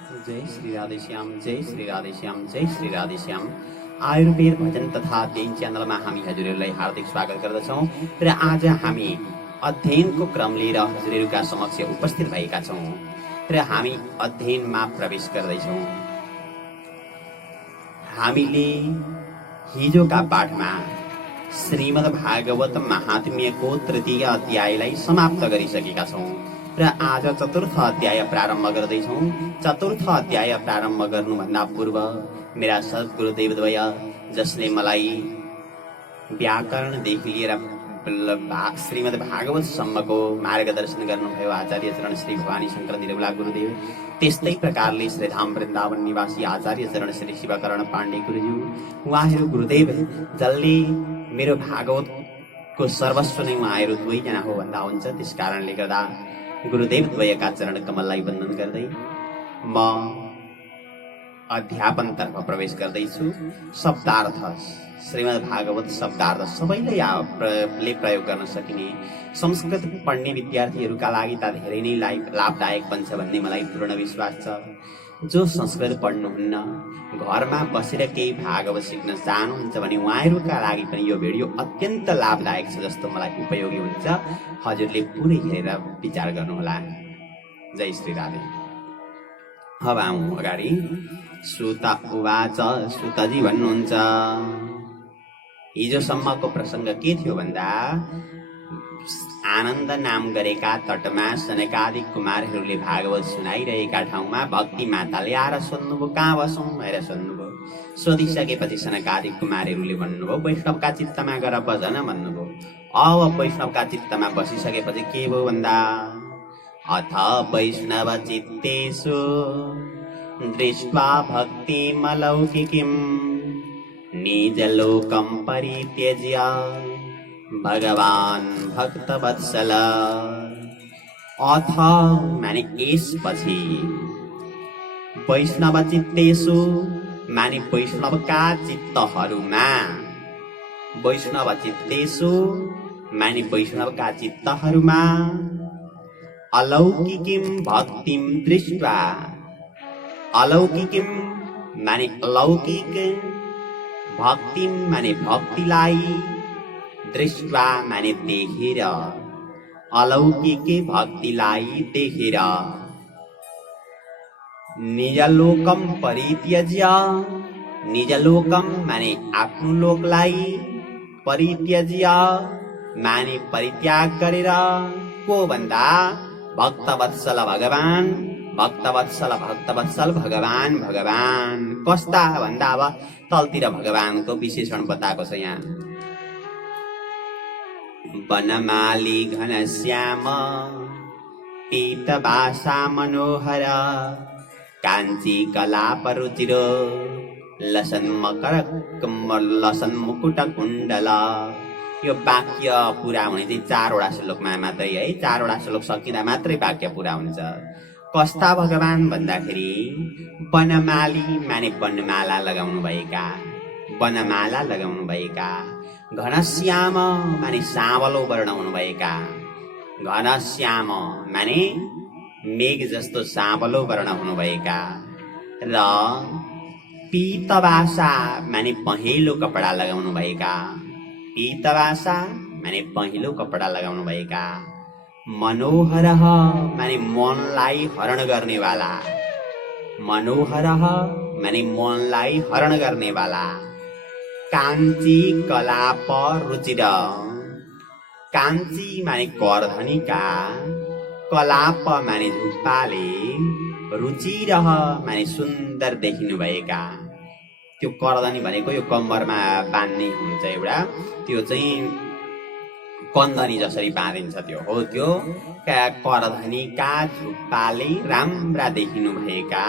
जय श्री राधेश्याम, जय श्री राधेश्याम, जय श्री राधेश्याम। आयुर्वेद भजन तथा अध्ययन च्यानलमा हामी हजुरहरूलाई हार्दिक स्वागत गर्दछौँ र आज हामी अध्ययनको क्रम लिएर हजुरहरूका समक्ष उपस्थित भएका छौँ र हामी अध्ययनमा प्रवेश गर्दैछौँ। हामीले हिजोका पाठमा श्रीमद् भागवत महात्म्यको तृतीय अध्यायलाई समाप्त गरिसकेका छौँ र आज चतुर्थ अध्याय प्रारम्भ गर्दैछौँ। चतुर्थ अध्याय प्रारम्भ गर्नुभन्दा पूर्व मेरा सद्गुरुदेवद्वय जसले मलाई व्याकरणदेखि लिएर श्रीमद् भागवत सम्मको मार्गदर्शन गर्नुभयो आचार्य चरण श्री भवानी शङ्कर निरौला गुरुदेव, त्यस्तै प्रकारले श्रीधाम वृन्दावन निवासी आचार्य चरण श्री शिवकर्ण पाण्डे गुरुज्यू, उहाँहरू गुरुदेव जसले मेरो भागवतको सर्वस्व नै उहाँहरू दुवैजना हो भन्दा हुन्छ। त्यस कारणले गर्दा गुरुदेव द्वयका चरण कमललाई वन्दन गर्दै म अध्यापनतर्फ प्रवेश गर्दैछु। शब्दार्थ श्रीमद् भागवत शब्दार्थ सबैले प्रयोग गर्न सकिने, संस्कृत पढ्ने विद्यार्थीहरूका लागि त धेरै नै लाभदायक बन्छ भन्ने मलाई पूर्ण विश्वास छ। जो संस्कृत पढ्नुहुन्न, घरमा बसेर केही भागवत सिक्न चाहनुहुन्छ भने उहाँहरूका लागि पनि यो भिडियो अत्यन्त लाभदायक छ जस्तो मलाई उपयोगी हुन्छ। हजुरले पुरै हेरेर विचार गर्नुहोला। जय श्री राधे। अब आउँ अगाडि। सुत उवाच, सुतजी भन्नुहुन्छ हिजोसम्मको प्रसङ्ग के थियो भन्दा आनन्द नाम गरेका तटमा सनकादि कुमारहरूले भागवत सुनाइरहेका ठाउँमा भक्ति माताले आएर सोध्नुभयो, कहाँ बसौँ भनेर सोध्नुभयो। सोधिसकेपछि सनकादि कुमारहरूले भन्नुभयो, वैष्णवका चित्तमा गएर बजन भन्नुभयो। अब वैष्णवका चित्तमा बसिसकेपछि के भयो भन्दा अथ वैष्णव चित्तेषु दृष्ट्वा भक्तिमलौकिकीं निजलोकं परित्यज्य भगवान भक्तवत्सल। अथ माने यसपछि, वैष्णव चित्तेषु माने वैष्णवका चित्तहरूमा, वैष्णव चित्तेषु माने वैष्णवका चित्तहरूमा अलौकिकीं भक्तिं दृष्ट्वा, अलौकिकीं माने अलौकिक, भक्तिं माने भक्तिलाई, दृष्ट्वा माने देखेर, अलौकिक भक्तिलाई देखेर, निजलोकम परित्यज्य, निजलोकम माने आफ्नो लोकलाई, परित्यज्य माने परित्याग गरेर, को भन्दा भक्तवत्सल भगवान, भक्तवत्सल भक्तवत्सल भगवान, भगवान कस्ता भन्दा अब तलतिर भगवानको विशेषण बताएको छ यहाँ। वनमाली घनश्याम पीतवासा मनोहर काञ्ची कलाप रुचिरो लसन मुकुट कुण्डल। यो वाक्य पुरा हुने चाहिँ 4वटा श्लोकमा मात्रै है, 4वटा श्लोक सकिँदा मात्रै वाक्य पुरा हुन्छ। कस्ता भगवान भन्दाखेरि वनमाली माने वनमाला लगाउनु भएका, वनमाला लगाउनु भएका, घनश्याम माने सावलो वर्ण हुनु भएका, घनश्याम माने मेघ जस्तो सावलो वर्ण हुनु भएका, र पीतवासा माने पहेँलो कपडा लगाउनु भएका, पीतवासा माने पहेँलो कपडा लगाउनु भएका, मनोहर माने मनलाई हरण गर्नेवाला, मनोहर माने मनलाई हरण गर्नेवाला, काञ्ची कलाप रुचिर, काञ्ची माने करधनीका, कलाप माने झुप्पाले, रुचिर माने सुन्दर देखिनु भएका। त्यो करधनी भनेको यो कम्मरमा बान्ने हुन्छ एउटा, त्यो चाहिँ कन्दनी जसरी बाँधिन्छ त्यो हो। त्यो करधनीका झुप्पाले राम्रा देखिनु भएका,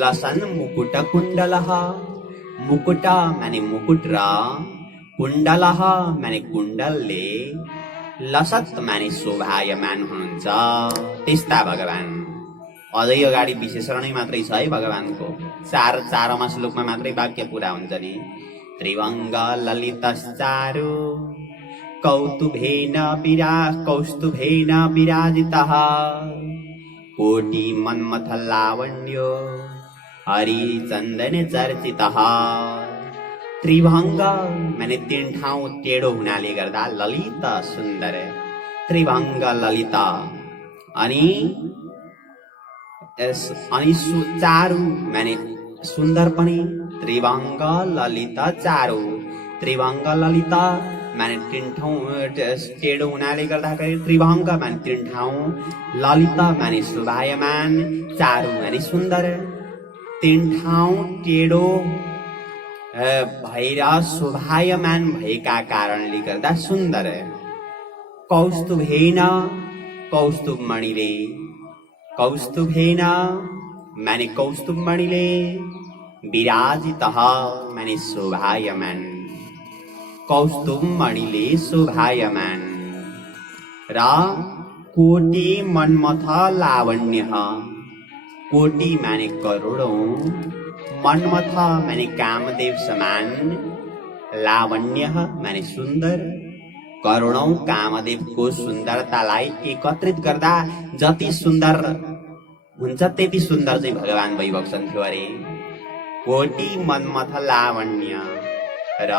लसन मुकुट कुण्डल, मुकुट माने मुकुट र कुण्डल माने कुण्डलले, लसत माने शोभायमान हुनुहुन्छ त्यस्ता भगवान। अझै अगाडि विशेषणै मात्रै छ है भगवानको, 4 श्लोकमा मात्रै वाक्य पुरा हुन्छ नि। त्रिवङ्ग ललितश्चारु कौस्तुभेन विराजितः कोटि मन्मथ लावण्यो हरिचन्दन चर्चितः। त्रिभङ्ग माने 3 ठाउँ टेढो हुनाले गर्दा ललित सुन्दर, त्रिभङ्ग ललित। अनि चारु माने सुन्दर पनि, त्रिभङ्ग ललित चारु। त्रिभङ्ग ललित माने 3 ठाउँ टेढो हुनाले गर्दाखेरि त्रिभङ्ग माने 3 ठाउँ, ललित माने शोभायमान, चारु माने सुन्दर। 3 ठाउँ टेढो भएर शोभायमान भएका कारणले गर्दा सुन्दर। कौस्तुभेन कौस्तुभमणिले, कौस्तुभेन माने कौस्तुभमणिले, विराजितः माने शोभायमान, कौस्तुभमणिले शोभायमान। र कोटि मन्मथ लावण्यः, कोटि माने करोडौं, मन्मथ माने कामदेव समान, लावण्यः माने सुन्दर। करोडौं कामदेवको सुन्दरतालाई एकत्रित गर्दा जति सुन्दर हुन्छ त्यति सुन्दर चाहिँ भगवान भइबक्सन्थ्यो अरे। कोटि मन्मथ लावण्य र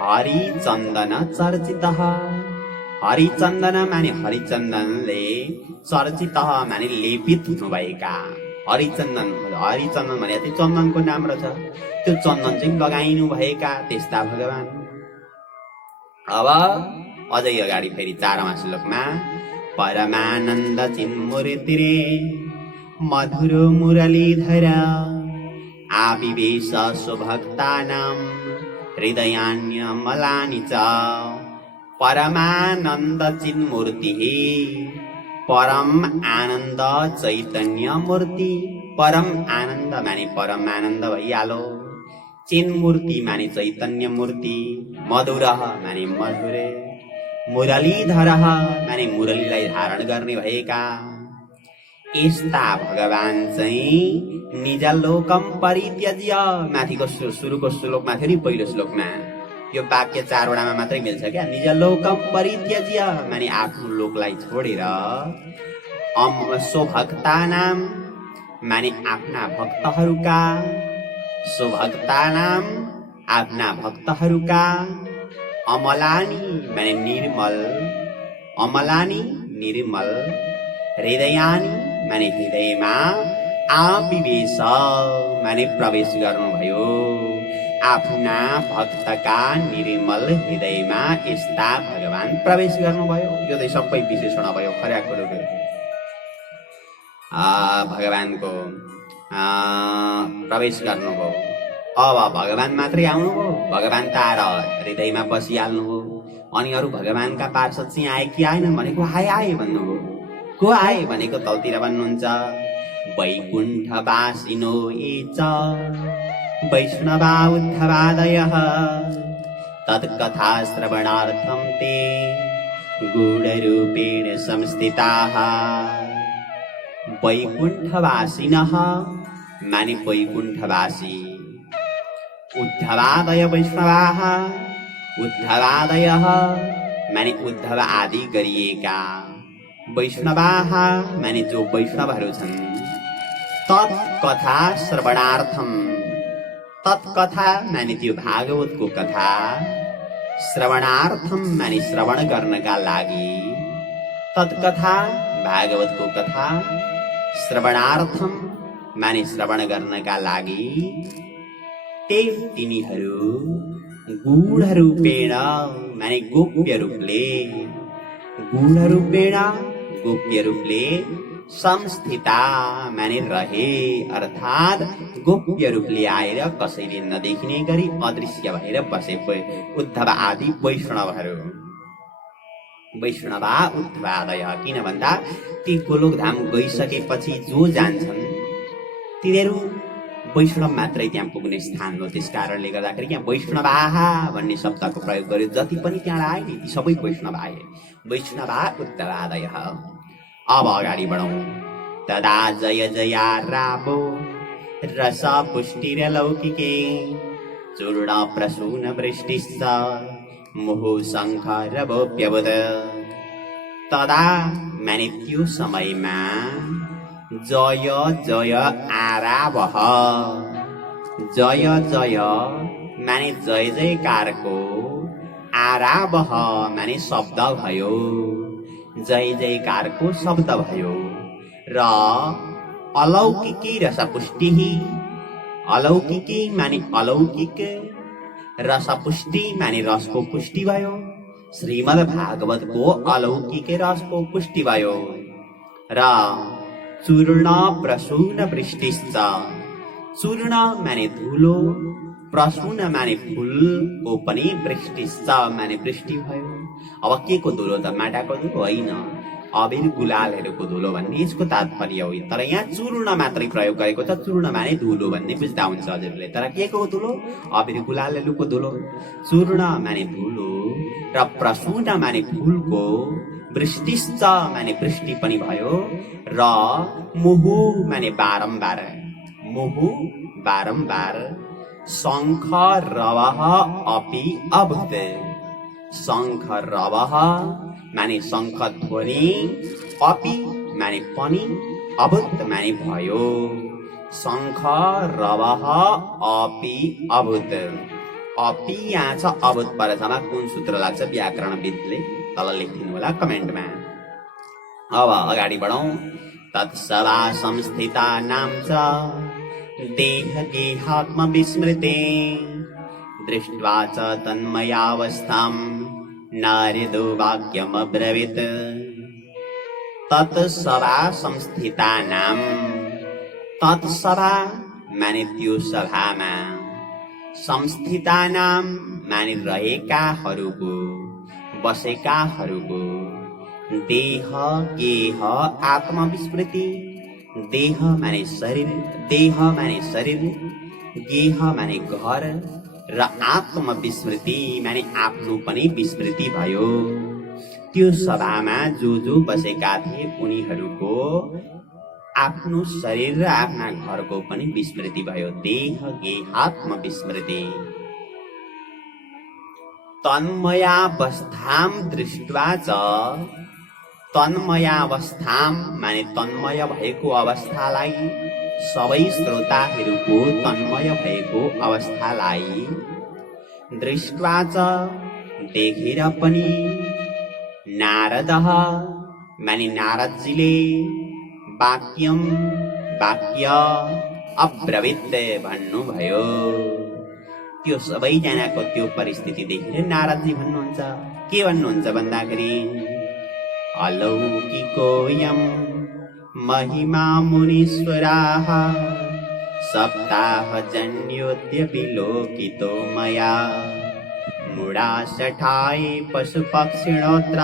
हरिचन्दन चर्चितः। हरिचन्दन माने हरिचन्दनले, चर्चितः माने लेपित हुनुभएका। हरिचन्दन, हरिचन्दन भने त्यो चन्दनको नाम रहेछ, त्यो चन्दन चाहिँ लगाइनु भएका त्यस्ता भगवान। अब अझै अगाडि फेरि 4औं श्लोकमा परमानन्द चिन्मूर्तिरे मधुर मुरलीधर आविवेश स्वभक्तानां हृदयान्यमलानि च। परमानन्द चिन्मूर्ति, परम आनन्द चैतन्य मूर्ति। परम आनन्द माने परम आनन्द भइहाल्यो, चिन्मूर्ति माने चैतन्य मूर्ति, मधुर माने मधुर, मुरलीधर माने मुरलीलाई धारण गर्ने भएका। यस्ता भगवान चाहिँ निज लोकम परित्यज्य, माथिको सुरुको श्लोकमा थियो नि, पहिलो श्लोकमा यो वाक्य 4 वटामा मात्रै मिल्छ क्या। निज लोकम परित्यज्य माने आफ्नो लोकलाई छोडेर, स्वभक्तानां माने आफ्ना भक्तहरूका, स्वभक्तानां आफ्ना भक्तहरूका, अमलानी माने निर्मल, अमलानी निर्मल, हृदयानी माने हृदयमा, आविवेश माने प्रवेश गर्नुभयो, आफ्ना भक्तका निर्मल हृदयमा यस्ता भगवान प्रवेश गर्नुभयो। यो चाहिँ सबै विशेषण भयो खर्या कुरो। भगवानको प्रवेश गर्नुभयो। अब भगवान मात्रै आउनुभयो, भगवान त आएर हृदयमा बसिहाल्नुभयो। अनि अरू भगवानका पार्षद चाहिँ आए कि आएन भनेको आए भन्नुभयो। को आए भनेको तलतिर भन्नुहुन्छ, वैकुण्ठवासिनो ये च वैष्णवा उद्धवादयः तत्कथा श्रवणार्थं ते गूढरूपेण संस्थिताः। वैकुण्ठवासिनः माने वैकुण्ठवासी, उद्धवादय वैष्णवाः, उद्धवादयः माने उद्धव आदि गरिएका, वैष्णवाः माने जो वैष्णवहरू छन्। तत्कथा श्रवणार्थम, तत्कथा माने त्यो भागवतको कथा, श्रवणार्थम माने श्रवण गर्नका लागि, तत्कथा भागवतको कथा, श्रवणार्थम माने श्रवण गर्नका लागि, ते तिनीहरू गूढ रूपेण माने गोप्य रूपले, गूढ रूपेण गोप्य रूपले, संस्थिता माने रहे, अर्थात् गोप्य रूपले आएर कसैले नदेखिने गरी अदृश्य भएर बसे उद्धव आदि वैष्णवहरू। वैष्णवा उद्धवादय किन भन्दा ती गोलोकधाम गइसकेपछि जो जान्छन् तिनीहरू वैष्णव मात्रै त्यहाँ पुग्ने स्थान हो। त्यस कारणले गर्दाखेरि यहाँ वैष्णवाः भन्ने शब्दको प्रयोग गर्यो। जति पनि त्यहाँ आए नि ती सबै वैष्णव आए, वैष्णवा उद्धवादय। अब अगाडि बढौं। तदा जय जया रावो रस पुष्टिरलौकिके चूर्ण प्रसून वृष्टिश्च मुहु शङ्ख रवोप्यबुध। तदा माने त्यो समयमा जय जय आरावह। जय जय माने जय जयकारको, आरावह माने शब्द भयो, जय जयकारको शब्द भयो। र अलौकिकी रसपुष्टि, अलौकिकी माने अलौकिक, रसपुष्टि माने रसको पुष्टि भयो। श्रीमद् भागवतको अलौकिक रसको पुष्टि भयो। र चूर्ण प्रसून वृष्टिश्च, चूर्ण माने धुलो, प्रसून माने फूलको पनि वृष्टिश्च माने वृष्टि भयो। अब के को धुलो त? माटाको धुलो होइन, अबिर गुलालहरूको धुलो भन्ने यसको तात्पर्य हो। तर यहाँ चूर्ण मात्रै प्रयोग गरेको छ। चूर्ण माने धुलो भन्ने बुझ्दा हुन्छ हजुरले। तर के को धुलो? अबिर गुलालहरूको धुलो। चूर्ण माने धुलो र प्रसून माने फूलको, वृष्टिश्च माने वृष्टि पनि भयो। र मुहु माने बारम्बार, मुहु बारम्बार। शङ्ख रवः अपि अभूत्, शङ्ख रवः माने शङ्ख ध्वनि, अपि माने पनि, अभूत् माने भयो। शङ्ख रवः अपि अभूत्। अपि यहाँ छ, अभूत् परछामा कुन सूत्र लाग्छ व्याकरणविदले तल लेखिदिनु होला कमेन्टमा। अब अगाडि बढौं। तत्सदा संस्थिता नाम च देह गेहात्म विस्मृते, दृष्ट्वा च तन्मयावस्थां नारदो वाक्यमब्रवीत्। तत्सभा संस्थितानां, तत्सभा माने त्यो सभामा, संस्थितानां माने रहेकाहरूको, बसेकाहरूको, देह गेह आत्मविस्मृति, देह माने शरीर, देह माने शरीर, गेह माने घर, र आत्मविस्मृति माने आफ्नो पनि विस्मृति भयो। त्यो सभामा जो बसेका थिए उनीहरूको आफ्नो शरीर र आफ्ना घरको पनि विस्मृति भयो। देह गेहात्म विस्मृति। तन्मयावस्थां दृष्ट्वा च, तन्मयावस्थां माने तन्मय भएको अवस्थालाई, सबै श्रोताहरूको तन्मय भएको अवस्थालाई, दृष्ट्वा च देखेर पनि, नारदः माने नारदजीले, वाक्यम वाक्य अब्रवीत् भन्नुभयो। त्यो सबैजनाको त्यो परिस्थिति देखेर नारदजी भन्नुहुन्छ। के भन्नुहुन्छ भन्दाखेरि, अलौकिकोऽयं महिमा मुनीश्वराः सप्ताहजन्योऽद्य विलोकितो मया, मूढाशठाये पशुपक्षिणोऽत्र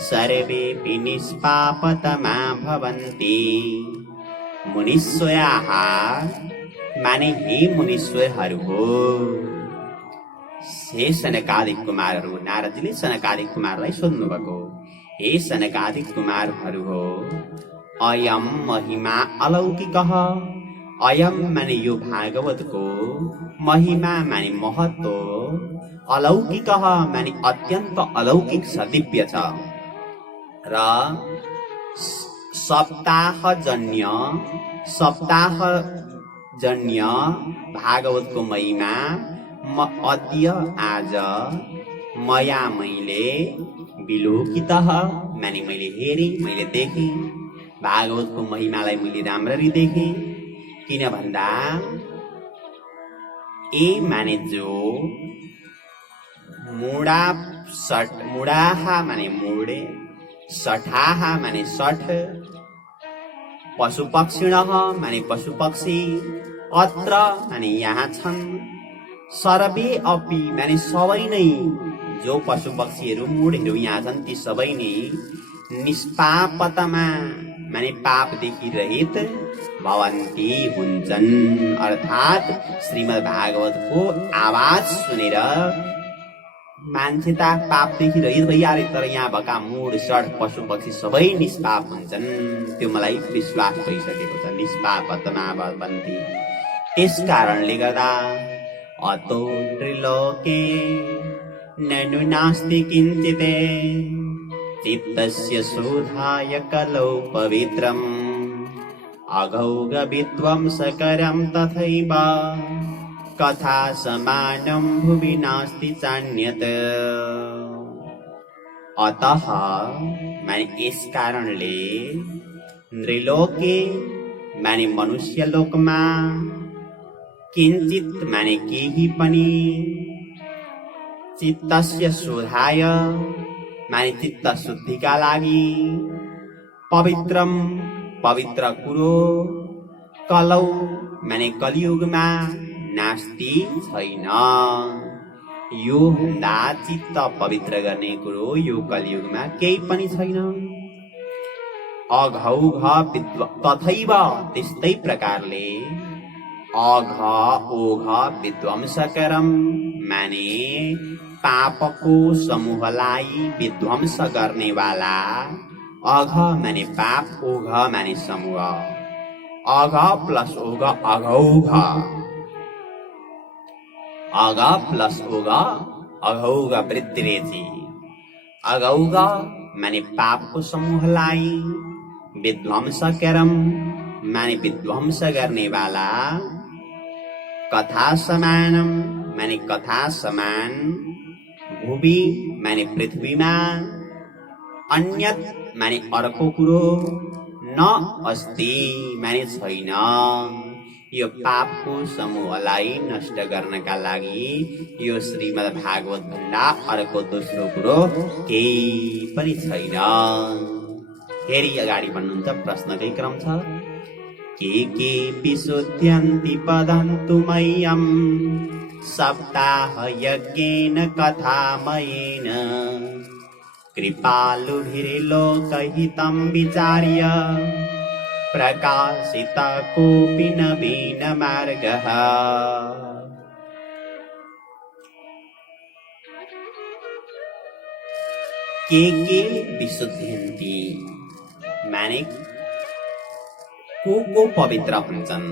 सर्वेऽपि निष्पापतमा भवन्ति। मुनीश्वराः माने हे मुनीश्वरहरू हो। हे सनकादिक कुमारहरू, नारदजीले सनकादिक कुमारलाई सोध्नुभएको, हे सनकादिक कुमारहरू हो, अयम महिमा अलौकिकः, अयम माने यो भागवतको, महिमा माने महत्व, अलौकिकः माने अत्यन्त अलौकिक छ, दिव्य छ। र सप्ताहजन्य, सप्ताहजन्य भागवतको महिमा अद्य आज मया मैले, विलोकितः माने मैले हेरेँ, मैले देखेँ, भागवतको महिमालाई मैले राम्ररी देखेँ। किन भन्दा ए माने जो, मूढाहा माने मूढे, शठाहा माने शठ, पशुपक्षिणः माने पशुपक्षी, अत्र माने यहाँ छन्, सर्वे अपि माने सबै नै, जो पशुपक्षीहरू मूढहरू यहाँ छन् ती सबै नै, निष्पापतमा माने पापदेखि रहित, भवन्ति हुन्छन्। अर्थात् श्रीमद् भागवतको आवाज सुनेर मान्छे त पापदेखि रहित भइहाले, तर यहाँ भएका मूढ षड पशु पक्षी सबै निष्पाप हुन्छन्। त्यो मलाई विश्वास भइसकेको छ। निष्पापतमा भवन्ति। त्यस कारणले गर्दा अतो त्रिलोके ननु नास्ति किञ्चित् चित्तस्य शोधाय कलौ पवित्रम् अघौघ विध्वंसकरं तथैव कथा समानं भुवि नास्ति चान्यत्। अतः माने यस कारणले नृलोके माने मनुष्य लोकमा किंचित माने केही पनि चित्तस्य शोधाय माने चित्त शुद्धिका लागि पवित्रम पवित्र कुरो कलौ माने कलियुगमा नास्ति छैन। यो भन्दा चित्त पवित्र गर्ने कुरो यो कलियुगमा केही पनि छैन। अघौघ तथैव त्यस्तै प्रकारले अघ ओघ विध्वंसकरम माने पापको समूहलाई विध्वंस गर्नेवाला। अघ माने पाप, ओघ माने समूह। अघ प्लस ओघ अघौघ, अघ प्लस ओघ अघौघ वृद्धिरेची। अघौघ माने पापको समूहलाई, विध्वंसकरम माने विध्वंस गर्नेवाला, कथा समानम माने कथा समान, भुवि माने पृथ्वीमा, अन्यत माने अर्को कुरो, न अस्ति माने छैन। यो पापको समूहलाई नष्ट गर्नका लागि यो श्रीमद् भागवत भन्दा अर्को दोस्रो कुरो केही पनि छैन। फेरि अगाडि बढ्नुहुन्छ, प्रश्नकै क्रम छ। के विशुद्ध्यन्ति पदन्तु मह्यं सप्ताह यज्ञेन कथामयेन कृपालुभिर्लोकहितं विचार्य प्रकाशित कोऽपि नवीन मार्गः। के विशुद्ध्यन्ति माने को पवित्र हुन्छन्।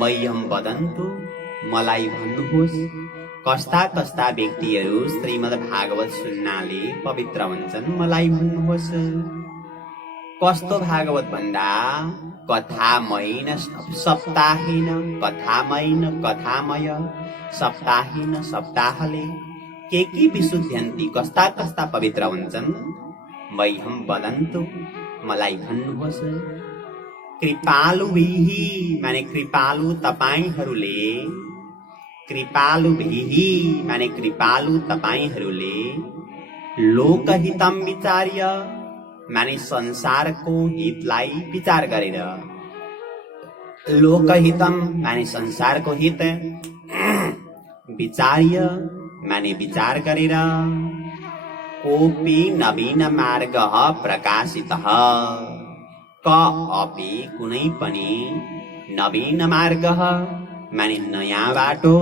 मह्यम वदन्तु मलाई भन्नुहोस्, कस्ता कस्ता व्यक्तिहरू श्रीमद् भागवत सुन्नाले पवित्र हुन्छन् मलाई भन्नुहोस्। कस्तो भागवत भन्दा कथामयेन सप्ताहेन, कथामयेन कथामय, सप्ताहेन सप्ताहले के विशुद्ध्यन्ति कस्ता कस्ता पवित्र हुन्छन्। मह्यम वदन्तु मलाई भन्नुहोस्। कृपालुभिः माने कृपालु तपाईहरूले, कृपालुभिः माने कृपालु तपाईहरूले, लोकहितम विचार्य माने संसारको हितलाई विचार गरेर, लोकहितम माने संसारको हित, विचार्य माने विचार गरेर, कोऽपि नवीन मार्ग प्रकाशितः कअपि कुनै पनि नवीन मार्ग माने नयाँ बाटो,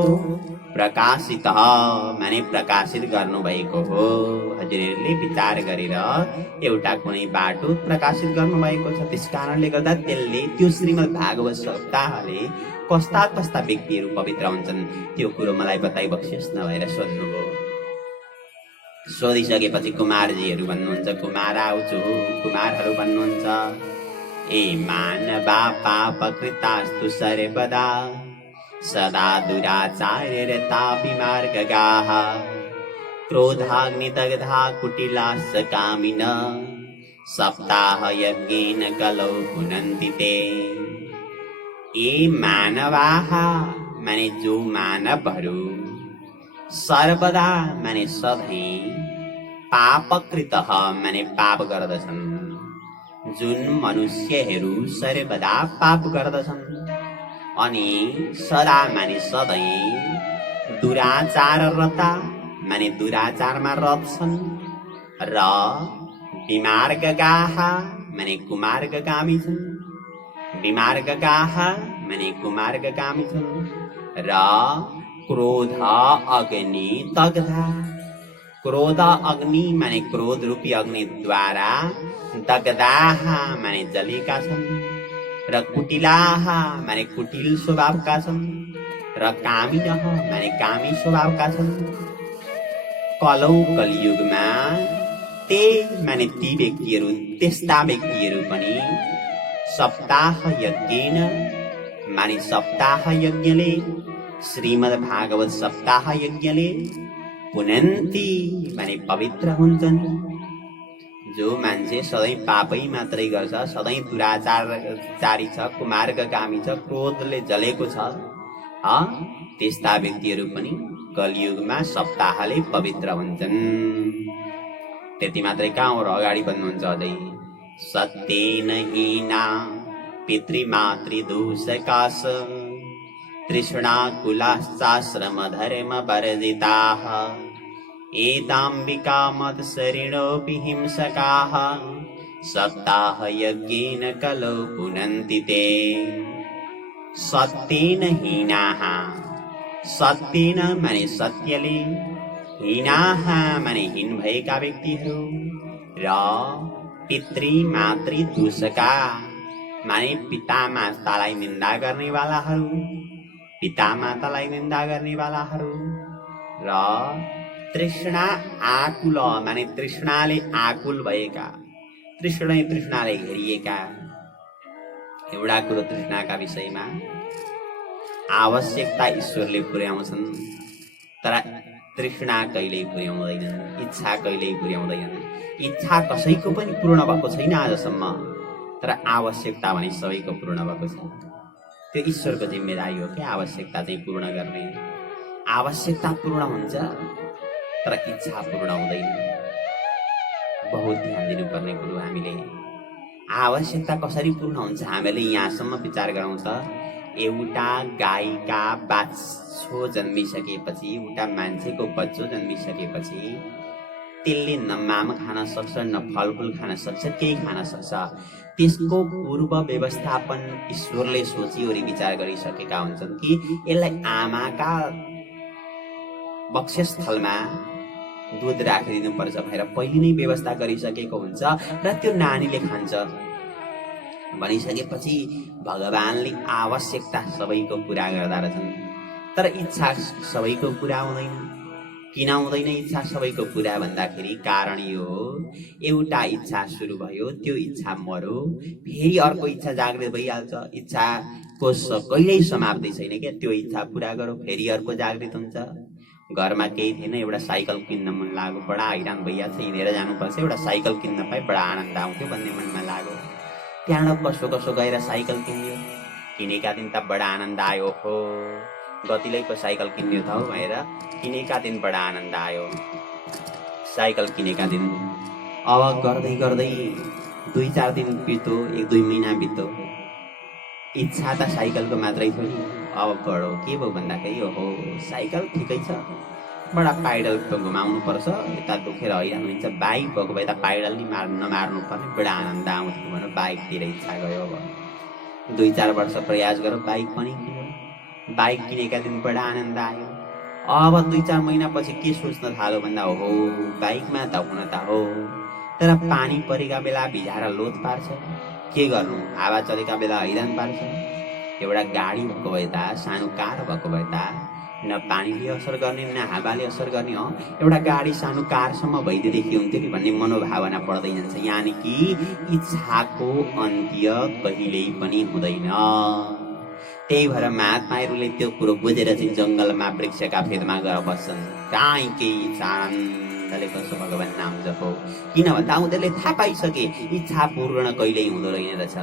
प्रकाशित माने प्रकाशित गर्नुभएको हो। हजुरहरूले विचार गरेर एउटा कुनै बाटो प्रकाशित गर्नुभएको छ। त्यस कारणले गर्दा त्यसले त्यो श्रीमद् भागवत सप्ताहले कस्ता कस्ता व्यक्तिहरू पवित्र हुन्छन् त्यो कुरो मलाई बताइबक्सियोस् नभएर सोध्नुभयो। सोधिसकेपछि कुमारजीहरू भन्नुहुन्छ, कुमार आउँछु। कुमारहरू भन्नुहुन्छ, ए मानवा पापकृतास्तु सर्वदा सदा दुराचार्यरता विमार्गगाः क्रोधाग्निदग्धा कुटिलाश्च कामिन सप्ताह यज्ञेन कलौ पुनन्ति ते। ए मानवाः माने जो मानवहरू, सर्वदा माने सधैँ, पापकृतः माने पाप गर्दछन्। जुन मनुष्यहरू सर्वदा पाप गर्दछन् अनि सदा माने सधैँ, दुराचाररता माने दुराचारमा रत छन्, र विमार्गगाः माने कुमार्गगामी छन्, विमार्गगाः माने कुमार्गगामी छन्, र क्रोध अग्नि दग्धा, क्रोध अग्नि माने क्रोध रूपी अग्नि द्वारा, दग्धाः माने जलेका छन्, र कुटिलाः माने कुटिल स्वभावका छन्, र कामिनः माने कामी स्वभावका छन्। कलौ कलियुगमा ते माने ती व्यक्तिहरू, त्यस्ता व्यक्तिहरू पनि सप्ताह यज्ञेन माने सप्ताह यज्ञले श्रीमद् भागवत सप्ताह यज्ञले पुनन्ति माने पवित्र हुन्छन्। जो मान्छे सधैँ पापै मात्रै गर्छ, सधैँ दुराचारी छ, कुमार्गगामी छ, क्रोधले जलेको छ, त्यस्ता व्यक्तिहरू पनि कलियुगमा सप्ताहले पवित्र हुन्छन्। त्यति मात्रै कहाँ हो र अगाडि बन्नुहुन्छ अझै। सत्येन हीना पितृमातृदूषकास तृष्णाकुलाश्चाश्रम धर्म वर्जिताः एताम्बिका मत्सरिणोऽपि हिंसकाः सप्ताह यज्ञेन कलौ पुनन्ति ते। सत्येन हीनाः, सत्येन माने सत्यले, हीनाः माने हीन भएका व्यक्तिहरू, र पितृ मातृ दूषका माने पिता मातालाई निन्दा गर्नेवालाहरू, पिता मातालाई निन्दा गर्नेवालाहरू, र तृष्णा आकुल माने तृष्णाले आकुल भएका, तृष्णाले घेरिएका। एउटा कुरो तृष्णाका विषयमा आवश्यकता ईश्वरले पुर्याउँछन्, तर तृष्णा कहिल्यै पुर्याउँदैनन्, इच्छा कहिल्यै पुर्याउँदैनन्। इच्छा कसैको पनि पूर्ण भएको छैन आजसम्म, तर आवश्यकता भने सबैको पूर्ण भएको छ। त्यो ईश्वरको जिम्मेदारी हो कि आवश्यकता चाहिँ पूर्ण गर्ने। आवश्यकता पूर्ण हुन्छ तर इच्छा पूर्ण हुँदैन। बहुत ध्यान दिनुपर्ने कुरो हामीले। आवश्यकता कसरी पूर्ण हुन्छ हामीले यहाँसम्म विचार गरौँ त। एउटा गाईका बाछो जन्मिसकेपछि, एउटा मान्छेको बच्चो जन्मिसकेपछि त्यसले न माम खान सक्छ, न फलफुल खान सक्छ, केही खान सक्छ। त्यसको पूर्व व्यवस्थापन ईश्वरले सोचिवरी विचार गरिसकेका हुन्छन् कि यसलाई आमाका वक्षस्थलमा दूध राखिदिनुपर्छ भनेर पहिले नै व्यवस्था गरिसकेको हुन्छ र त्यो नानीले खान्छ। भनिसकेपछि भगवानले आवश्यकता सबैको पुरा गर्दा रहेछन्, तर इच्छा सबैको पुरा हुँदैन। किन हुँदैन इच्छा सबैको पुरा भन्दाखेरि कारण यो हो, एउटा इच्छा सुरु भयो, त्यो इच्छा मर्यो, फेरि अर्को इच्छा जागृत भइहाल्छ। इच्छाको कहिल्यै समाप्ति छैन क्या। त्यो इच्छा पुरा गरौँ, फेरि अर्को जागृत हुन्छ। घरमा केही थिएन, एउटा साइकल किन्न मन लाग्यो, बडा हैरान भइहाल्छ, हिँडेर जानुपर्छ, एउटा साइकल किन्न पाए बडा आनन्द आउँथ्यो भन्ने मनमा लाग्यो। त्यहाँबाट कसो कसो गएर साइकल किन्यो, किनेका दिन त बडा आनन्द आयो। हो गतिलै पो साइकल किन्यो त हो भनेर किनेका दिन बडा आनन्द आयो। साइकल किनेका दिन अब गर्दै गर्दै 2-4 दिन बित्यो, 1-2 महिना बित्यो। इच्छा त साइकलको मात्रै थियो नि। अब बढो के भयो भन्दाखेरि हो साइकल ठिकै छ, बडा पाइडल घुमाउनु पर्छ, यता दुखेर हैरान हुन्छ। बाइक भएको भए त पाइडल नि नमार्नु पर्ने, बडा आनन्द आउँथ्यो भनेर बाइकतिर इच्छा गयो। अब 2-4 वर्ष प्रयास गरेर बाइक पनि किन्यो। बाइक किनेका दिन बडा आनन्द आयो। अब 2-4 महिनापछि के सोच्न थाल्यो भन्दा हो बाइकमा त हुन त हो, तर पानी परेका बेला भिजाएर लोत पार्छ, के गर्नु, हावा चलेका बेला हैरान पार्छ। एउटा गाडी भएको भए त, सानो कार भएको भए त न पानीले असर गर्ने न हावाले असर गर्ने, एउटा गाडी सानो कारसम्म भइदिएदेखि हुन्थ्यो नि भन्ने मनोभावना पढ्दै जान्छ। यानि कि इच्छाको अन्त्य कहिल्यै पनि हुँदैन। त्यही भएर महात्माहरूले त्यो कुरो बुझेर चाहिँ जङ्गलमा वृक्षका फेदमा गएर बस्छन्। काहीँ केही आनन्दले बस्छ, भगवान् नाम जपो। किन भन्दा उनीहरूले थाहा पाइसके इच्छा पूर्ण कहिल्यै हुँदो रहेन रहेछ।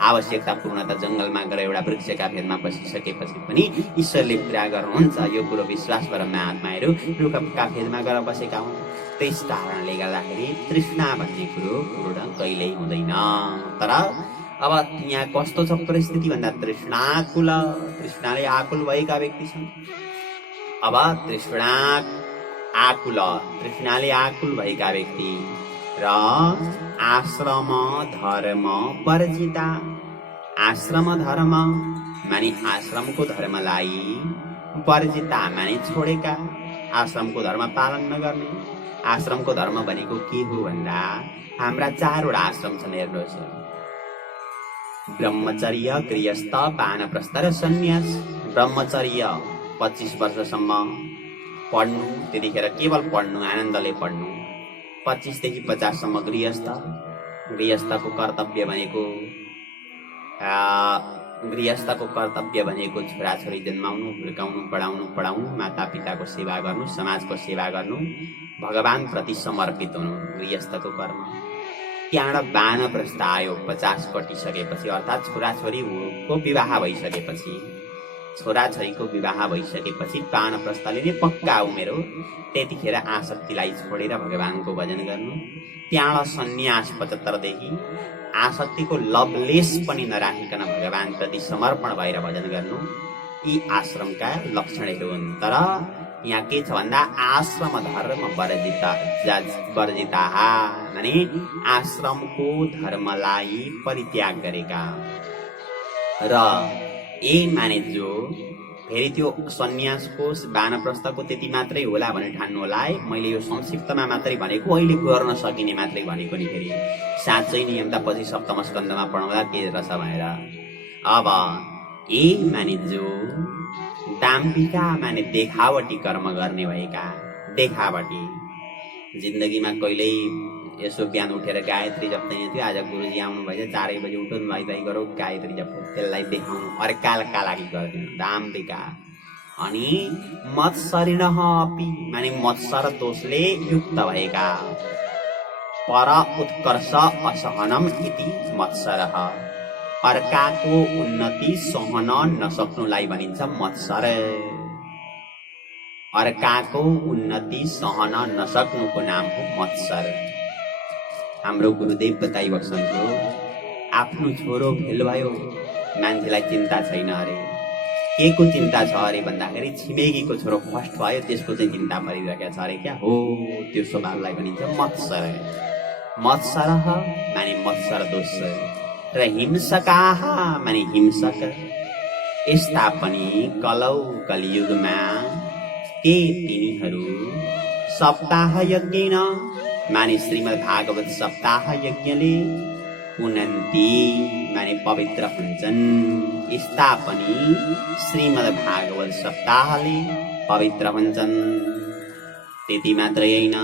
आवश्यकता पूर्ण त जङ्गलमा गएर एउटा वृक्षका फेदमा बसिसकेपछि पनि ईश्वरले पुरा गर्नुहुन्छ। यो कुरो विश्वास गरेर महात्माहरू रुखका फेदमा गएर बसेका हुन्। त्यस कारणले गर्दाखेरि तृष्णा भन्ने कुरो पूर्ण कहिल्यै हुँदैन। तर अब यहाँ कस्तो छ परिस्थिति भन्दा तृष्णाकुल, तृष्णाले आकुल भएका व्यक्ति छन्। अब तृष्णाले आकुल भएका व्यक्ति र आश्रम धर्म वर्जिता। आश्रम धर्म माने आश्रमको धर्मलाई, वर्जिता माने छोडेका, आश्रमको धर्म पालन नगर्ने। आश्रमको धर्म भनेको के हो भन्दा हाम्रा 4वटा आश्रम छन्। हेर्नुहोस्, ब्रह्मचर्य, गृहस्थ, वानप्रस्थ र सन्यास। ब्रह्मचर्य 25 वर्षसम्म पढ्नु, त्यतिखेर केवल पढ्नु, आनन्दले पढ्नु। 25 देखि 50 सम्म गृहस्थ। गृहस्थको कर्तव्य भनेको गृहस्थको कर्तव्य भनेको छोराछोरी जन्माउनु, हुर्काउनु, पढाउनु, मातापिताको सेवा गर्नु, समाजको सेवा गर्नु, भगवानप्रति समर्पित हुनु गृहस्थको कर्म। त्यहाँबाट वानप्रस्थ आयो 50 कटिसकेपछि, अर्थात् छोराछोरीको विवाह भइसकेपछि, छोराछोरीको विवाह भइसकेपछि वानप्रस्थले नै पक्का उमेर हो। त्यतिखेर आसक्तिलाई छोडेर भगवानको भजन गर्नु। त्यहाँबाट सन्यास 75 देखि आसक्तिको लभलेस पनि नराखिकन भगवानप्रति समर्पण भएर भजन गर्नु। यी आश्रमका लक्षणहरू हुन्। तर यहाँ के छ भन्दा आश्रम धर्म वर्जिता माने आश्रमको धर्मलाई परित्याग गरेका र माने जो फेरि त्यो सन्यासको वानप्रस्थको त्यति मात्रै होला भने ठान्नु होला है। मैले यो संक्षिप्तमा मात्रै भनेको, अहिले गर्न सकिने मात्रै भनेको नि। फेरि साँच्चै नियम त पछि सप्तम स्कन्धमा पढाउँदा के रहेछ भनेर। अब माने जो दाम्भिका माने देखावटी कर्म गर्ने भएका, देखावटी जिन्दगीमा कहिल्यै यसो बिहान उठेर गायत्री जप्दैन थियो। आज गुरुजी आउनु भएछ 4 बजे उठो नुहाई धुवाई गरौ गायत्री जप, त्यसलाई देखाउनु अर्काका लागि गर्दिनु दाम्भिका। अनि मत्सरिणः अपि माने मत्सर दोषले युक्त भएका, पर उत्कर्ष असहनम इति मत्सरः, अर्काको उन्नति सहन नसक्नुलाई भनिन्छ मत्सर। अर्काको उन्नति सहन नसक्नुको नाम हो मत्सर। हाम्रो गुरुदेव बताइबक्सन्थ्यो, आफ्नो छोरो फेल भयो मान्छेलाई चिन्ता छैन अरे। के को चिन्ता छ अरे भन्दाखेरि छिमेकीको छोरो फर्स्ट भयो त्यसको चाहिँ चिन्ता परिरहेको छ अरे। क्या हो त्यो स्वभावलाई भनिन्छ मत्सर। मत्सरः माने मत्सर दोष र हिंसकाः माने हिंसक। यस्ता पनि कलौ कलियुगमा के तिनीहरू सप्ताह यज्ञेन माने श्रीमद् भागवत सप्ताह यज्ञले पुनन्ति माने पवित्र हुन्छन्। यस्ता पनि श्रीमद् भागवत सप्ताहले पवित्र हुन्छन्। त्यति मात्रै होइन,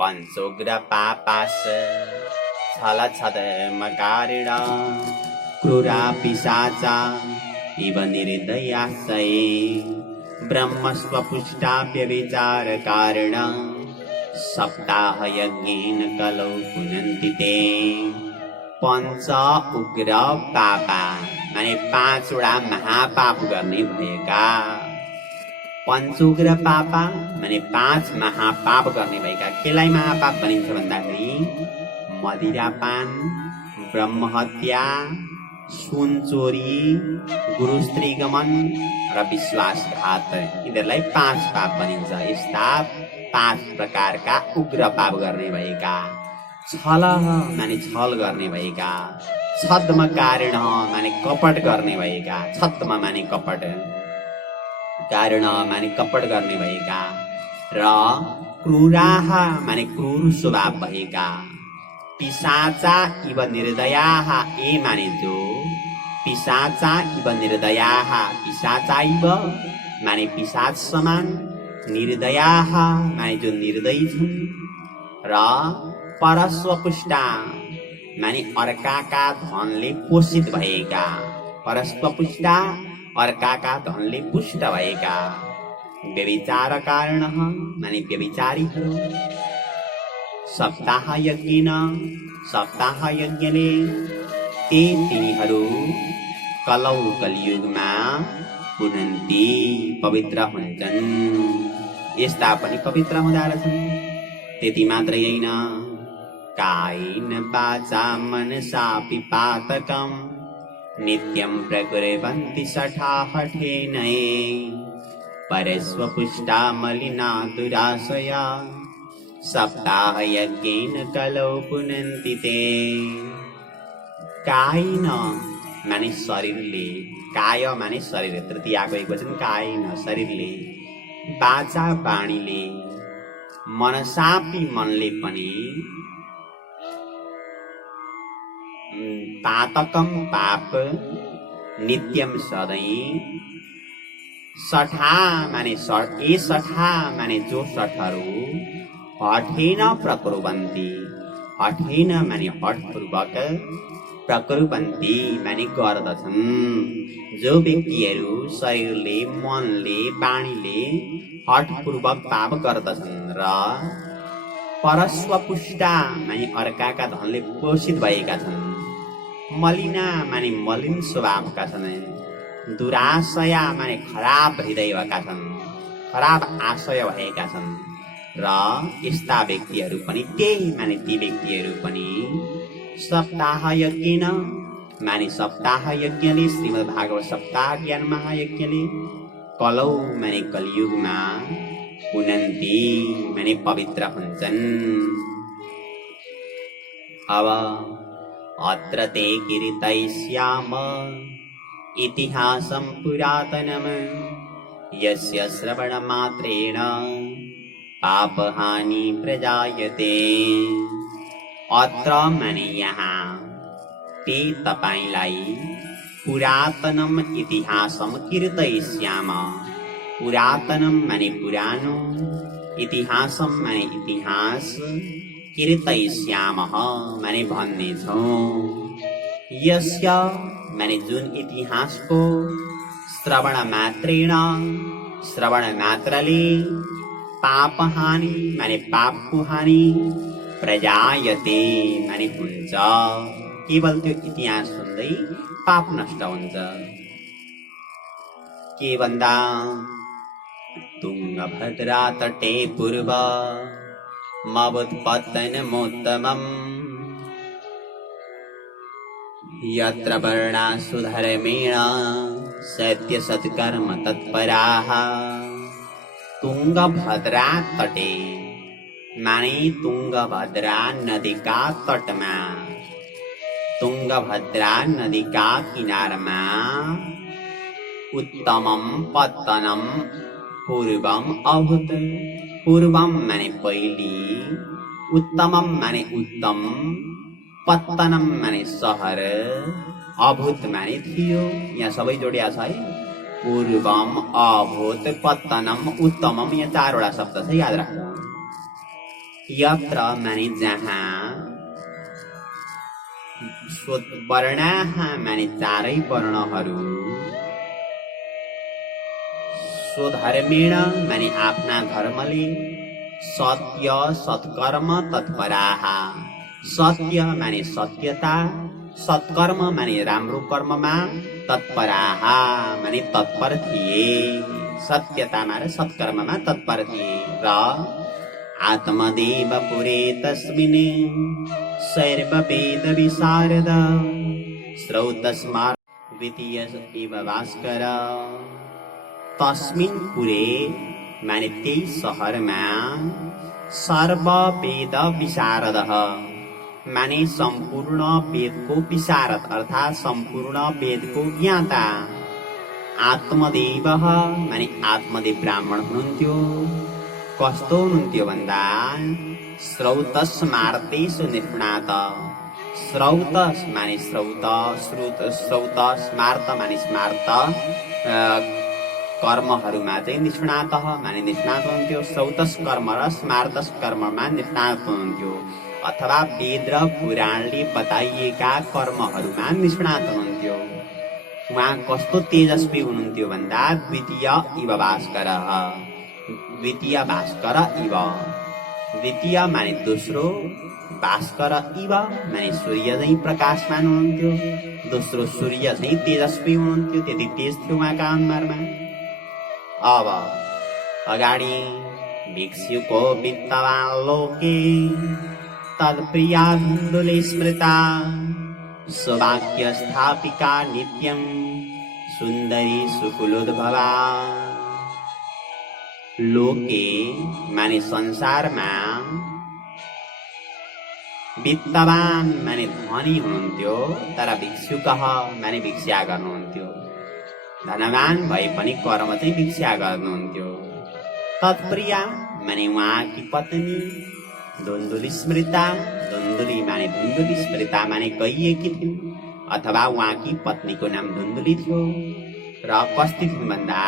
पञ्चोग्र पापास छल छदमकारिण क्रूरा पिशाचा इव निर्दयाश्चये ब्रह्मस्वपुष्टा व्यभिचार कारण सप्ताह यज्ञेन कलौ पुनन्ति ते। पञ्च उग्र पापा माने 5वटा महापाप गर्ने भएका। पञ्चुग्र पापा माने 5 महापाप गर्ने भएका। केलाई महापाप भनिन्छ भन्दाखेरि मदिरापान, ब्रह्महत्या, सुन चोरी, गुरुस्त्रीगमन र विश्वासघात, यिनीहरूलाई 5 पाप भनिन्छ। यस्ता 5 प्रकारका उग्र पाप गर्ने भएका। छल माने छल गर्ने भएका। छद्म कारण माने कपट गर्ने भएका। छद्म माने कपट, कारण माने कपट गर्ने भएका। र क्रूराः माने क्रूर स्वभाव भएका। पिशाचा इव निर्दयाः माने जो पिशाचा इव निर्दयाः, पिशाचा इव माने पिशाच समान, निर्दयाः माने जो निर्दयी छन्, र परस्वपुष्टा माने अर्काका धनले पोषित भएका। परस्वपुष्टा अर्काका धनले पुष्ट भएका। व्यभिचार कारण माने व्यभिचारीहरू। सप्ताह यज्ञेन सप्ताह यज्ञले ते तिनीहरू कलौ कलियुगमा पुनन्ति पवित्र हुन्छन्। यस्ता पनि पवित्र हुँदा रहेछन्। त्यति मात्रै होइन, कायेन वाचा मनसापि पातकं नित्यं प्रकुर्वन्ति शठाहठेन परस्वपुष्टा मलिना दुराशया सप्ताह यज्ञेन कलौ पुनन्ति ते। कायेन माने शरीरले, काय माने शरीर, तृतीयाको एकवचन कायेन शरीरले, वाचा वाणीले, मनसापि मनले पनि, पातकम पाप, नित्यम सधैँ, सठा माने सठा माने जो सठहरू, हठेन प्रकुर्वन्ति, हठेन माने हठपूर्वक, प्रकृपन्ति माने गर्दछन्। जो व्यक्तिहरू शरीरले मनले बाणीले हठपूर्वक पाप गर्दछन् र परस्वपुष्टा माने अर्काका धनले पोषित भएका छन्, मलिना माने मलिन स्वभावका छन्, दुराशया माने खराब हृदय भएका छन्, खराब आशय भएका छन् र यस्ता व्यक्तिहरू पनि त्यही माने ती व्यक्तिहरू पनि सप्ताह यज्ञ माने सप्ताह यज्ञले श्रीमद् भागवत सप्ताह ज्ञान महायज्ञले कलौ माने कलियुगमा पुनन्ति माने पवित्र हुन्छन्। अब अत्र ते कीर्तयिष्याम इतिहासं पुरातनम् यस्य श्रवणमात्रेण पापहानि प्रजायते। अत्र माने यहाँ ते तपाईलाई पुरातनम इतिहासम कीर्तयिष्याम। पुरातनम माने पुरानो, इतिहासम माने इतिहास, कीर्तयिष्यामः माने भन्ने छौं। यस्य माने जुन इतिहासको श्रवण मात्रेण श्रवण मात्रले पापहानि माने पापको हानि प्रजायते माने हुन्छ। केवल त्यो इतिहास सुन्दै पाप नष्ट हुन्छ। के भन्दा तुङ्गभद्रा तटे पूर्व मवुत्पत्तनमोत्तमम् यत्र वर्णा सुधर्मेण सत्यसत्कर्म तत्पराः। तुङ्गभद्रा तटे माने तुङ्गभद्रा नदीका तटमा, तुङ्गभद्रा नदीका किनारमा उत्तमम पत्तनम पूर्वम अभूत। पूर्वम माने पहिली, उत्तमम माने उत्तम, पत्तनम माने सहर, अभूत माने थियो। यहाँ सबै जोडिया छ है। पूर्वम, अभूत, पत्तनम, उत्तमम, यहाँ चारवटा शब्द छ, याद राख्नु। यत्र माने जहाँ, वर्णाः माने चारै वर्णहरू, स्वधर्मेण माने आफ्ना धर्मले, सत्य सत्कर्म तत्पराः। सत्य माने सत्यता, सत्कर्म माने राम्रो कर्ममा, तत्पराः माने तत्पर थिए। सत्यता माने सत्कर्ममा तत्पर थिए। र आत्मदेव पुरे तस्मिन् सर्ववेद विशारद श्रौतस्मार् द्वितीय इव भास्कर। तस्मिन् पुरे माने त्यही सहरमा सर्ववेद विशारदः माने सम्पूर्ण वेदको विशारद अर्थात् सम्पूर्ण वेदको ज्ञाता। आत्मदेवः माने आत्मदेव ब्राह्मण हुनुहुन्थ्यो। कस्तो हुनुहुन्थ्यो भन्दा श्रौतस्मार्तेषु निपुणात। श्रौत माने श्रौत, श्रौत स्मार्त माने स्मार्त, कर्महरूमा चाहिँ निष्णात माने निष्णात हुनुहुन्थ्यो। श्रौतस कर्म र स्मार्तस कर्ममा निष्णात हुनुहुन्थ्यो। अथवा वेद र पुराणले बताइएका कर्महरूमा निष्णात हुनुहुन्थ्यो। उहाँ कस्तो तेजस्वी हुनुहुन्थ्यो भन्दा द्वितीय इव भास्कर। द्वितीय भास्कर इव, द्वितीय माने दोस्रो, भास्कर इव माने सूर्य झैं प्रकाशमान हुनुहुन्थ्यो। दोस्रो सूर्य झैं तेजस्वी हुनुहुन्थ्यो। त्यति तेज थियो उहाँका अनुहारमा। अब अगाडि भिक्षुको वित्तवान लोके तत्प्रिया धुन्दुले स्मृता सौभाग्य स्थापिका नित्यं सुन्दरी सुकुलोद्भवा। लोके माने संसारमा, वित्तवान माने धनी हुनुहुन्थ्यो तर भिक्षुकः माने भिक्षा गर्नुहुन्थ्यो। धनवान भए पनि कर्म चाहिँ भिक्षा गर्नुहुन्थ्यो। तत्प्रिया माने उहाँकी पत्नी, धुन्दुली स्मृता, धुन्दुली माने धुन्दुली, स्मृता माने गइएकी थिइन् अथवा उहाँकी पत्नीको नाम धुन्दुली थियो। र कस्ती थिइन् भन्दा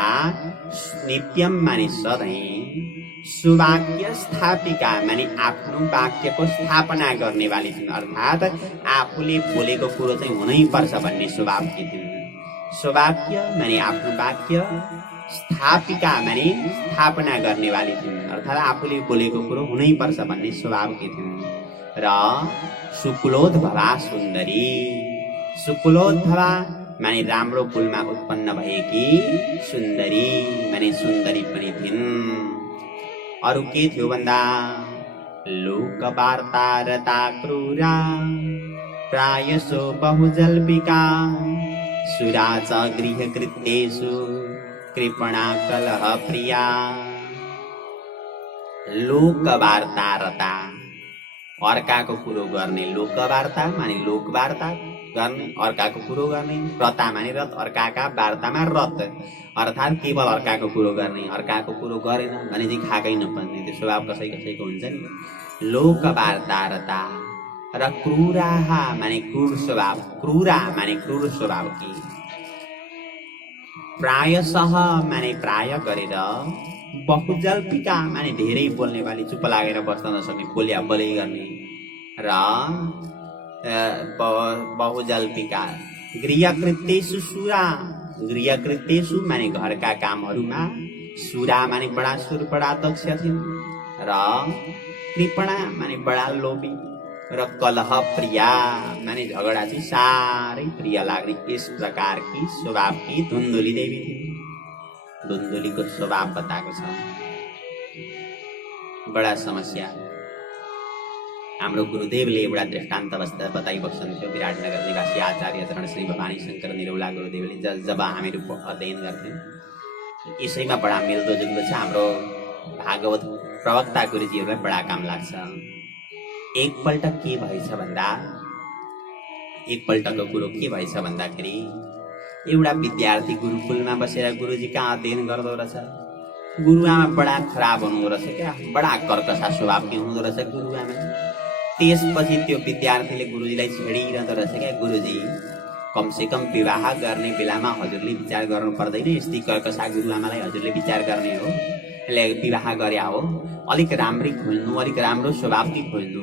नित्यम माने सधैँ, सुवाक्य स्थापिका माने आफ्नो वाक्यको स्थापना गर्नेवाली थिइन्, अर्थात् आफूले बोलेको कुरो चाहिँ हुनै पर्छ भन्ने स्वभावकी थिइन्। सुवाक्य माने आफ्नो वाक्य, स्थापिका माने स्थापना गर्नेवाली थिइन्, अर्थात् आफूले बोलेको कुरो हुनै पर्छ भन्ने स्वभावकी थिइन्। र सुकुलोद्भवा सुन्दरी, सुकुलोद्भवा माने राम्रो कुलमा उत्पन्न भएकी, सुन्दरी माने सुन्दरी पनि थिइन्। अरु के थियो भन्दा लोक वार्ता रता क्रूरा प्रायसो बहुजल्पिका सुरा च गृह कृत्येषु कृपणा कलह प्रिया। लोक वार्ता रता अर्काको कुरो गर्ने, लोक वार्ता माने लोक वार्ता गर्ने, अर्काको कुरो गर्ने, रता माने रत, अर्काका वार्तामा रत, अर्थात् केवल अर्काको कुरो गर्ने, अर्काको कुरो गरेन भने चाहिँ खाकै नपर्ने, त्यो स्वभाव कसै कसैको हुन्छ नि। लोक वार्ता रता र क्रूराहा माने क्रूर स्वभाव, क्रूरा माने क्रूर स्वभाव कि, प्रायशः माने प्राय गरेर, बहुजल्पिका माने धेरै बोल्ने वाली, चुप लागेर बस्न नसक्ने, बोल्या बोलै गर्ने, र बहुजल्पिका गृहकृत्येषु सुरा, गृहकृत्येषु माने घरका कामहरूमा, सुरा माने बडा सुर बडा दक्ष थिइन्, र कृपणा माने बडा लोभी, र कलह प्रिया माने झगडा चाहिँ साह्रै प्रिय लाग्ने, यस प्रकारकी स्वभावकी धुन्धुली देवी थिइन्। धुन्धुलीको स्वभाव बताएको छ, बडा समस्या। हाम्रो गुरुदेवले एउटा दृष्टान्त बताइबस्नुहुन्थ्यो। विराटनगर निवासी आचार्य चरण श्री भवानी शङ्कर निरौला गुरुदेवले जब हामीहरू अध्ययन गर्थ्यौँ, यसैमा बडा मिल्दोजुल्दो छ। हाम्रो भागवत प्रवक्ता गुरुजीहरूलाई बडा काम लाग्छ। एकपल्ट के भएछ भन्दा, एकपल्टको कुरो के भएछ भन्दाखेरि एउटा विद्यार्थी गुरुकुलमा बसेर गुरुजी कहाँ अध्ययन गर्दो रहेछ। गुरुआमा बडा खराब हुनुहुँदो रहेछ क्या, बडा कर्कशा स्वभावकी हुनुहुँदो रहेछ गुरुआमा। त्यसपछि त्यो विद्यार्थीले गुरुजीलाई छेडिरहँदो रहेछ क्या, गुरुजी कमसेकम विवाह गर्ने बेलामा हजुरले विचार गर्नु पर्दैन, यस्तै कर्कशा गुरुआमालाई हजुरले विचार गर्ने हो, विवाह गरे हो, अलिक राम्री खोज्नु, अलिक राम्रो स्वभावकी खोज्नु,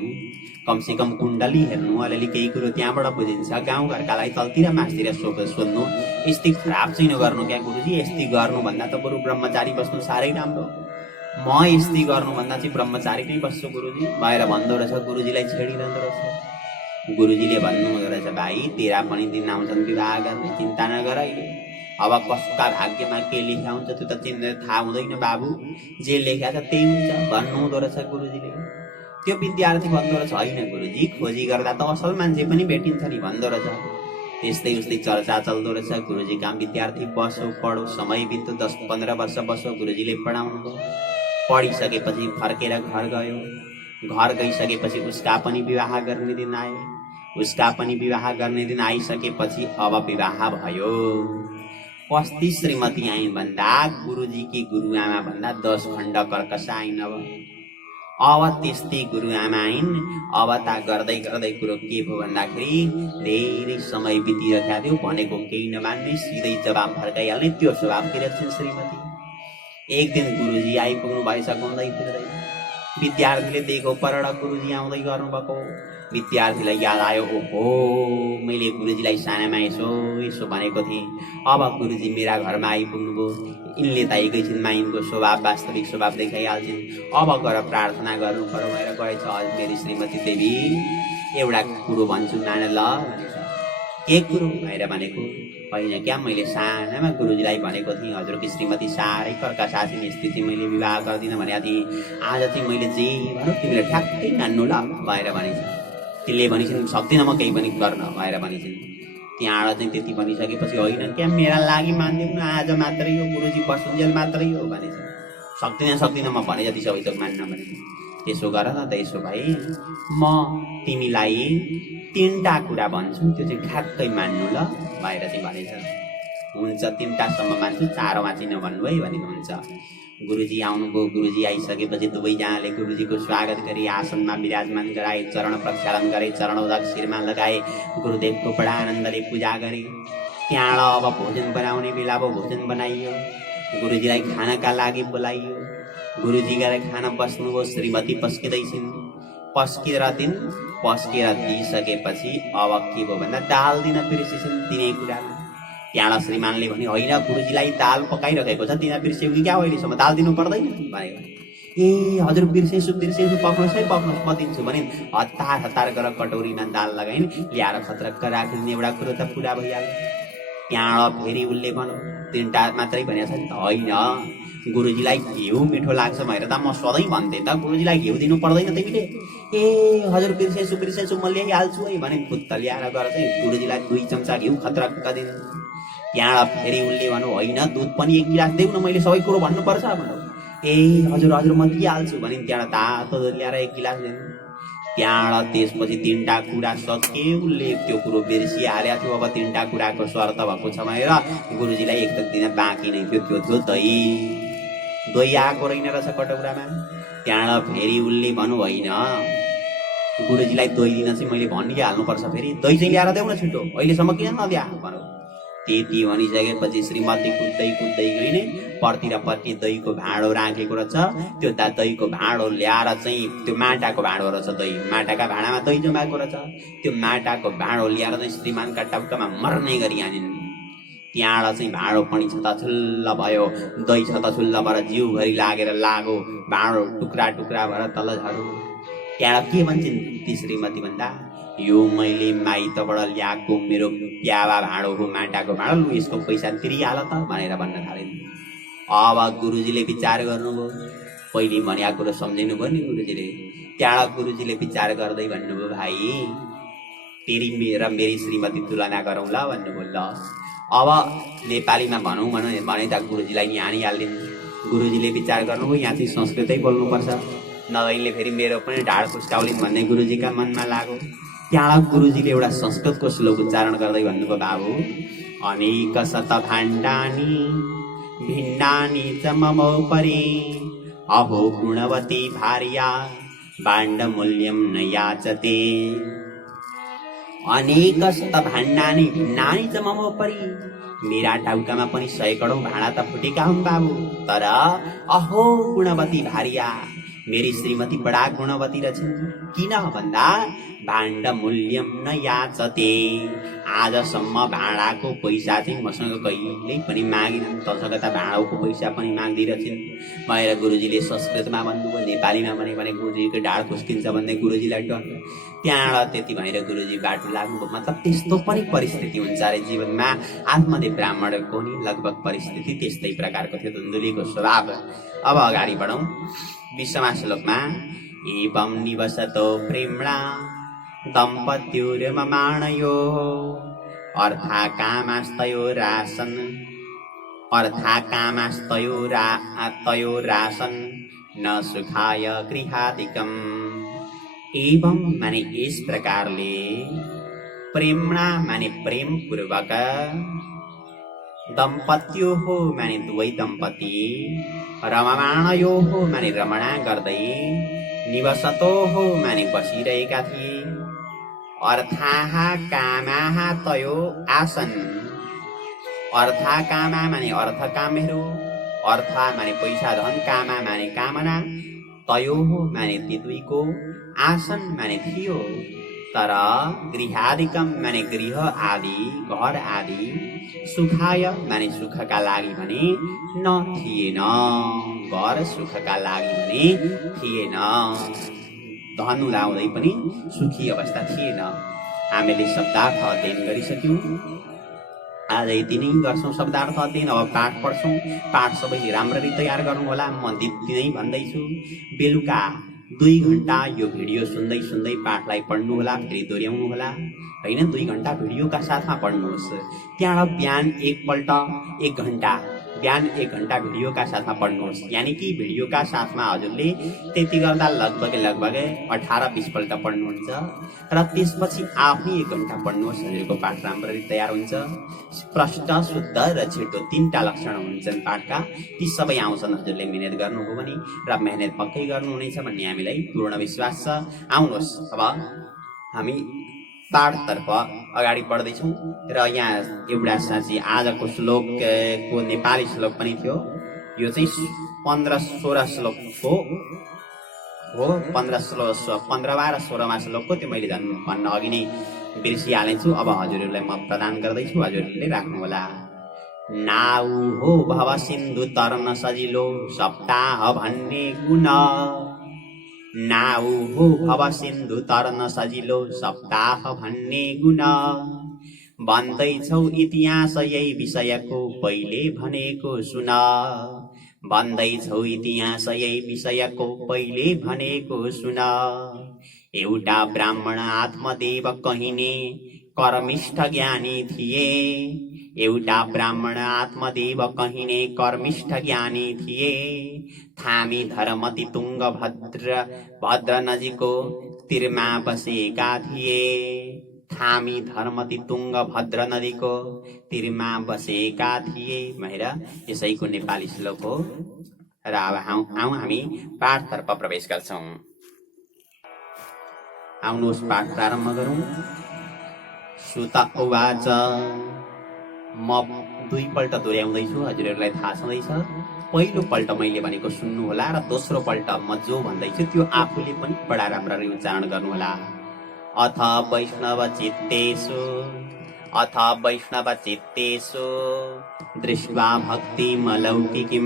कमसेकम कुण्डली हेर्नु, अलिअलि केही कुरो त्यहाँबाट बुझिन्छ, गाउँघरकालाई तलतिर मासतिर सोध्नु, यस्तै खराब चाहिँ नगर्नु क्या गुरुजी, यस्तै गर्नुभन्दा त बरु ब्रह्मचारी बस्नु साह्रै राम्रो, म यस्तै गर्नुभन्दा चाहिँ ब्रह्मचारी नै बस्छु गुरुजी भएर भन्दो रहेछ। गुरुजीलाई छेडिरहँदो रहेछ। गुरुजीले भन्नुहुँदो रहेछ, भाइ तेरा पनि दिन आउँछन् विवाह गर्ने, चिन्ता नगर, अब कसका भाग्यमा के लेखा हुन्छ त्यो त थाहा हुँदैन बाबु, जे लेखा छ त्यही हुन्छ भन्नुहुँदो रहेछ गुरुजीले। त्यो विद्यार्थी भन्दो रहेछ, होइन गुरुजी खोजी गर्दा त असल मान्छे पनि भेटिन्छ नि भन्दो रहेछ। त्यस्तै उस्तै चर्चा चल्दो रहेछ। गुरुजी काम विद्यार्थी बसो पढो, समय बित्यो, 10-15 वर्ष बसो, गुरुजीले पढाउनु भयो। पढिसकेपछि फर्केर घर गयो। घर गइसकेपछि उसका पनि विवाह गर्ने दिन आए। उसका पनि विवाह गर्ने दिन आइसकेपछि अब विवाह भयो। कस्ती श्रीमती आइन् भन्दा गुरुजीकी गुरुआमा भन्दा 10 खण्ड कर्कशा आइन्। अब त्यस्तै गुरुआमा आइन्। अब ता गर्दै गर्दै कुरो के भयो भन्दाखेरि धेरै समय बितिरहेको थियो, भनेको केही नमान्ने, सिधै जवाब फर्काइहाल्ने, त्यो स्वभावकी रहेछन् श्रीमती। एक दिन गुरुजी आइपुग्नु भएछ घुम्दै फिर्दै। विद्यार्थीले दिएको परण गुरुजी आउँदै गर्नुभएको। विद्यार्थीलाई याद आयो, ओहो मैले गुरुजीलाई सानामा यसो भनेको थिएँ, अब गुरुजी मेरा घरमा आइपुग्नु भयो, यिनले त एकैछिनमा यिनको स्वभाव वास्तविक स्वभाव देखाइहाल्छन्, अब गएर प्रार्थना गर्नु पर्यो भनेर गएछ। मेरी श्रीमती देवी एउटा कुरो भन्छु मान ल भनेछ। के कुरो भनेर भनेको, होइन क्या मैले सानामा गुरुजीलाई भनेको थिएँ हजुरकी श्रीमती साह्रै कर्कशा छिन्, यस्तै चाहिँ मैले विवाह गर्दिनँ भनेको थिएँ, आज चाहिँ मैले जे भनौँ तिमीले ठ्याक्कै मान्नु ल भनेर भनेछ। तिनले भनिसिन् सक्दिनँ म केही पनि गर्न भनेर भनिसिन्। त्यहाँबाट चाहिँ त्यति भनिसकेपछि होइन क्या मेरा लागि मानिदिउँ न, आज मात्रै हो, गुरुजी बसुन्जेल मात्रै हो भनेछ। सक्दिनँ म भने जति सबै त मान्न भने। त्यसो गर न त, यसो भए म तिमीलाई 3टा कुरा भन्छु, त्यो चाहिँ ठ्याक्कै मान्नु ल भनेर चाहिँ भनेछ। हुन्छ 3टासम्म मान्छु, 4औं चाहिँ नभन्नु है भनेको हुन्छ। गुरुजी आउनुभयो। गुरुजी आइसकेपछि दुवैजनाले गुरुजीको स्वागत गरी आसनमा विराजमान गराए, चरण प्रक्षालन गरे, चरणोदक शिरमा लगाए, गुरुदेवको बडा आनन्दले पूजा गरे। त्यहाँबाट अब भोजन बनाउने बेला अब भोजन बनाइयो। गुरुजीलाई खानाका लागि बोलाइयो। गुरुजी गएर खाना बस्नुभयो। श्रीमती पस्किँदैछिन्। पस्केर दिइसकेपछि अब के भयो भन्दा दाल दिन बिर्सेछन् तिनै कुरामा। त्यहाँबाट श्रीमानले भने होइन गुरुजीलाई दाल पकाइरहेको छ, तिनीहरू बिर्स्यौ कि क्या अहिलेसम्म दाल दिनु पर्दैन भनेको। ए हजुर बिर्सेछु पक्नुहोस् है पक्नुहोस् म दिन्छु भने हतार गरेर कटौरीमा दाल लगाइन्, ल्याएर खतरक्क राखिन्। एउटा कुरो त पुरा भइहाल्यो। त्यहाँबाट फेरि उसले भन्यो तिनवटा मात्रै भनेको छ नि त, होइन गुरुजीलाई घिउ मिठो लाग्छ भनेर त म सधैँ भन्थेँ त, गुरुजीलाई घिउ दिनु पर्दैन तिमीले। ए हजुर बिर्सेछु म ल्याइहाल्छु है भने खुत्त ल्याएर गएर चाहिँ गुरुजीलाई 2 चम्चा घिउ खतरक्क दिनु। त्यहाँबाट फेरि उसले भन्यो होइन दुध पनि 1 गिलास देऊ न, मैले सबै कुरो भन्नुपर्छ भन्यो। ए हजुर म दिइहाल्छु भने त्यहाँबाट तातो दुध ल्याएर 1 गिलास दिनु। त्यहाँबाट त्यसपछि 3टा कुरा सके। उसले त्यो कुरो बिर्सिहालेको थियो। अब 3टा कुराको शर्त भएको छ भनेर गुरुजीलाई एक दिन बाँकी नै थियो, त्यो थियो दही आएको रहेन रहेछ कटौरामा। त्यहाँबाट फेरि उसले भन्नु होइन गुरुजीलाई दही दिन चाहिँ मैले भनिहाल्नुपर्छ, फेरि दही चाहिँ ल्याएर देऊ न छिटो, अहिलेसम्म किन नदिया भन्यो। त्यति भनिसकेपछि श्रीमती कुद्दै गइन्। पर्तिर दहीको भाँडो राखेको रहेछ। त्यो दहीको भाँडो ल्याएर चाहिँ त्यो माटाको भाँडो रहेछ, दही माटाका भाँडामा दही जमाएको रहेछ। त्यो माटाको भाँडो ल्याएर चाहिँ श्रीमानका टाउकामा मर्ने गरी हानिन्। त्यहाँबाट चाहिँ भाँडो पनि छताछुल्ल भयो, दही छताछुल्ल भएर जिउभरि लागेर लाग्यो, भाँडो टुक्रा भएर तल झर्यो। त्यहाँबाट के भन्छन् ती श्रीमती भन्दा, यो मैले माइतबाट ल्याएको मेरो प्यावा भाँडो हो, माटाको भाँडो, लु यसको पैसा तिरिहाल त भनेर भन्न थालिन्। अब गुरुजीले विचार गर्नुभयो। पहिले भनेको कुरो सम्झिनु भयो नि गुरुजीले। त्यहाँबाट गुरुजीले विचार गर्दै भन्नुभयो भाइ तेरी र मेरी श्रीमती तुलना गरौँ ल भन्नुभयो। ल अब नेपालीमा भनौँ भने त गुरुजीलाई नि हानिहालिन्। गुरुजीले विचार गर्नुभयो यहाँ चाहिँ संस्कृतै बोल्नुपर्छ, नभइले फेरि मेरो पनि ढाड खुस्काउलिन् भन्ने गुरुजीका मनमा लाग्यो। त्यहाँ गुरुजीले एउटा संस्कृतको श्लोक उच्चारण गर्दै भन्नुभयो, बाबु अनेक शत भाण्डानि भिन्नानि च ममोपरि अहो गुणवती भार्या भाण्डमूल्यं न याचते। अनेक शत भाण्डानि भिन्नानि च ममोपरि, मेरा टाउकामा पनि 100 करोड भाँडा त फुटेका हुन् बाबु, तर अहो गुणवती भार्या मेरी श्रीमती बडा गुणवती रहेछन्। किन भन्दा भाण्ड मूल्यम न याचते, आजसम्म भाँडाको पैसा चाहिँ मसँग कहिल्यै पनि मागिनन्, तसँग त भाँडाको पैसा पनि माग्दिरहेछन् भनेर गुरुजीले संस्कृतमा भन्नुभयो। नेपालीमा भने गुरुजीको ढाड खुस्किन्छ भन्ने गुरुजीलाई डर। त्यहाँबाट त्यति भएर गुरुजी बाटो लाग्नुभयो। मतलब त्यस्तो पनि परिस्थिति हुन्छ अरे जीवनमा। आत्मदेव ब्राह्मणको नि लगभग परिस्थिति त्यस्तै प्रकारको थियो, धुन्धुलीको स्वभाव। अब अगाडि बढौँ 20वां श्लोकमा, एवं निवसतो प्रेम्णा दम्पत्युर्ममाणयोः अर्थाकामास्तयोरासन् न सुखाय गृहादिकम्। एवं माने इस प्रकारले, प्रेम्णा माने प्रेम पूर्वक, दम्पत्योः माने दुवै दम्पति, रममाणयोः माने रमणा गर्दै, निवसतोः माने बसिरहेका थिए, अर्थाः कामाः तयो आसन। अर्था कामा माने अर्थ कामहरू, अर्थ माने पैसा धन, कामा माने कामना, तयोः माने ती दुईको, आसन माने थियो, तर गृहादिकम माने गृह आदि, घर आदि, सुखाय माने सुखका लागि भने न थिएन, घर सुखका लागि भने थिएन, धन उडाउँदै पनि सुखी अवस्था थिएन। हामीले शब्दार्थ अध्ययन गरिसक्यौँ। आज यति नै गर्छौँ शब्दार्थ अध्ययन। अब पाठ पढ्छौँ। पाठ सबैले राम्ररी तयार गर्नु होला। म दिप्ती नै भन्दैछु, बेलुका 2 घण्टा यो भिडियो सुन्दै पाठलाई पढ्नु होला, फेरि दोहोऱ्याउनु होला होइन। 2 घण्टा भिडियोका साथमा पढ्नुहोस्। त्यहाँबाट बिहान 1 घण्टा बिहान 1 घण्टा भिडियोका साथमा पढ्नुहोस्। यानि कि भिडियोका साथमा हजुरले त्यति गर्दा लगभग 18-20 पल्ट पढ्नुहुन्छ र त्यसपछि आफै 1 घण्टा पढ्नुहोस्। हजुरको पाठ राम्ररी तयार हुन्छ। स्पष्ट, शुद्ध र छिटो 3टा लक्षण हुन्छन् पाठका। ती सबै आउँछन् हजुरले मेहनत गर्नुभयो भने, र मेहनत पक्कै गर्नुहुनेछ भन्ने हामीलाई पूर्ण विश्वास छ। आउनुहोस् अब हामी पाठतर्फ अगाडि बढ्दैछौँ र यहाँ एउटा साँच्ची आजको श्लोकको नेपाली श्लोक पनि थियो। यो चाहिँ 15-16 श्लोकको हो। 15 र 16मा श्लोकको त्यो मैले झन् भन्न अघि नै बिर्सिहालेछु। अब हजुरहरूलाई म प्रदान गर्दैछु, हजुरहरूले राख्नुहोला। नाउ हो भव सिन्धु तर्न सजिलो सप्ताह भन्ने गुण। नाउ हो भव सिन्धु तर्न सजिलो सप्ताह भन्ने गुण। भन्दैछौ इतिहास यही विषयको पहिले भनेको सुन। भन्दैछौ इतिहास यही विषयको पहिले भनेको सुन। एउटा ब्राह्मण आत्मदेव कहिने कर्मिष्ठ ज्ञानी थिए। एउटा ब्राह्मण आत्मदेव कहिने कर्मिष्ठ ज्ञानी थिए। थामी धर्मती तुङ्ग भद्र नजिको तिरमा बसेका थिए। थामी धर्मती तुङ्ग भद्र नदीको तिरमा बसेका थिए भनेर यसैको नेपाली श्लोक हो। र अब हामी पाठतर्फ प्रवेश गर्छौँ। आउनुहोस् पाठ प्रारम्भ गरौँ। सुत उवाच। म दुईपल्ट दोहोऱ्याउँदैछु, हजुरहरूलाई थाहा छँदैछ। पहिलोपल्ट मैले भनेको सुन्नुहोला र दोस्रोपल्ट म जो भन्दैछु त्यो आफूले पनि बडा राम्ररी उच्चारण गर्नुहोला। अथ वैष्णव चित्तेषु दृष्ट्वा भक्तिमलौकिकीं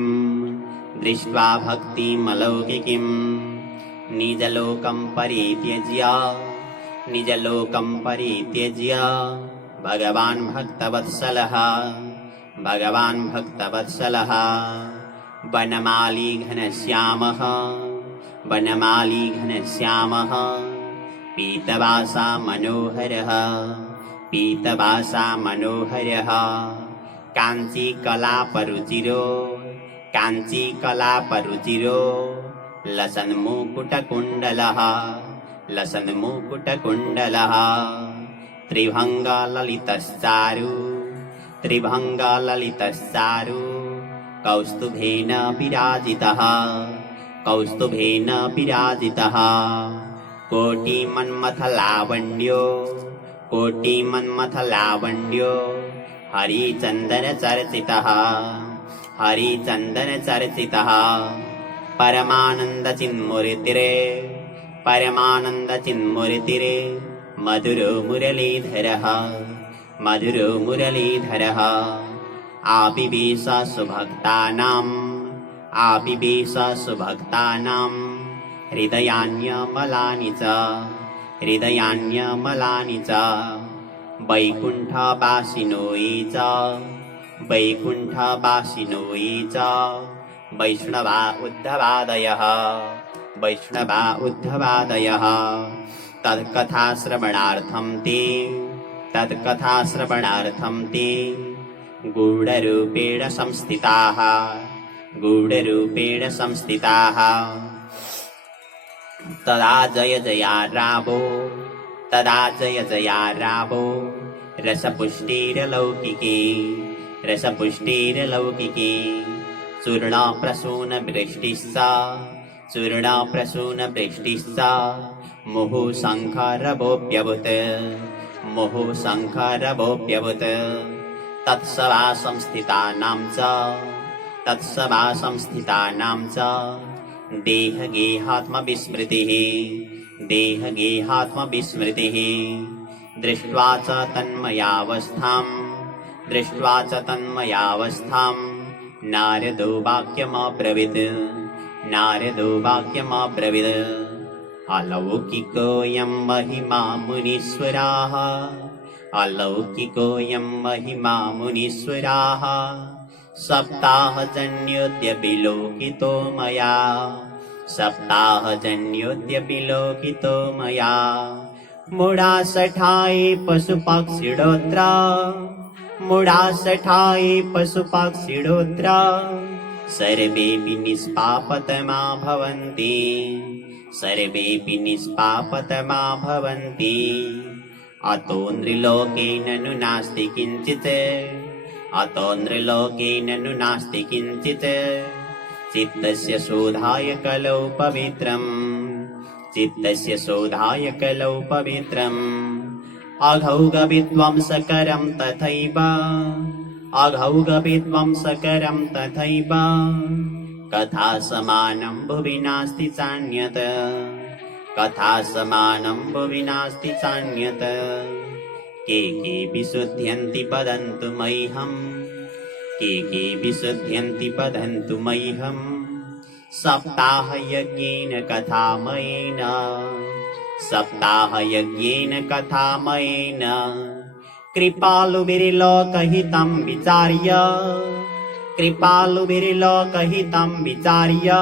निजलोकं परित्यज्य भगवान् भक्तवत्सलः वनमाली घनश्यामः पीतवासा मनोहरः काञ्चीकलापरुचिरो लसन्मुकुटकुण्डलः त्रिभङ्गललितश्चारु कौस्तुभेन विराजितः कोटिमन्मथलावण्यो हरिचन्दनचर्चितः परमानन्दचिन्मुरितिरे मधुरो मुरलीधरः आविवेश सुभक्तानां हृदयान्यमलानि च वैकुण्ठवासिनो ये च वैष्णवा उद्धवादयः तत्कथाश्रवणार्थं ते गूढरूपेण संस्थिताः तदा जय जया रावो रसपुष्टिरलौकिके चूर्णप्रसूनवृष्टिश्च मुहुः शङ्खरवोऽप्यवुत् तत्सभा संस्थितानां च देहगेहात्मविस्मृतिः दृष्ट्वा च तन्मयावस्थां नारदो वाक्यमब्रवीत् अलौकिकोऽयं महिमा सप्ताहजन्योऽद्य विलोकितो मया मूढासठाये पशुपक्षिणोऽत्र सर्वेऽपि निष्पापतमा भवन्ति अतो नृलोकेन नु नास्ति किञ्चित् चित्तस्य शोधाय कलौ पवित्रम् अघौगविध्वंसकरं तथैव अघौगविध्वंसकरं तथैव कथा समानं भुवि नास्ति चान्यत् कथा समानं भुवि नास्ति चान्यत् के विशुध्यन्ति वदन्तु मह्यम् के विशुध्यन्ति वदन्तु मह्यम् सप्ताहयज्ञेन कथामयेन सप्ताहयज्ञेन कथामयेन कृपालुभिर्लोकहितं विचार्य कृपालुभिर्लोकहितं विचार्य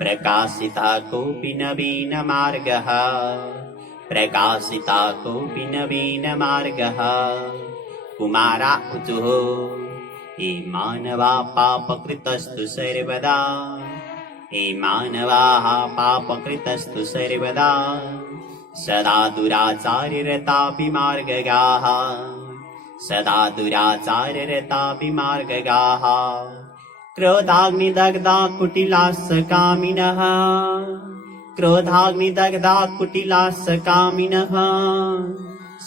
प्रकाशितः कोऽपि नवीनमार्गः प्रकाशितः कोऽपि नवीनमार्गः कुमारा ऊचुः हे मानवा पापकृतस्तु सर्वदा हे मानवाः पापकृतस्तु सर्वदा सदा दुराचार्यरता विमार्गगाः सदा दुराचार्यरता विमार्गगाः क्रोधाग्निदग्धा कुटिलास्सकामिनः क्रोधाग्निदग्धा कुटिलास्सकामिनः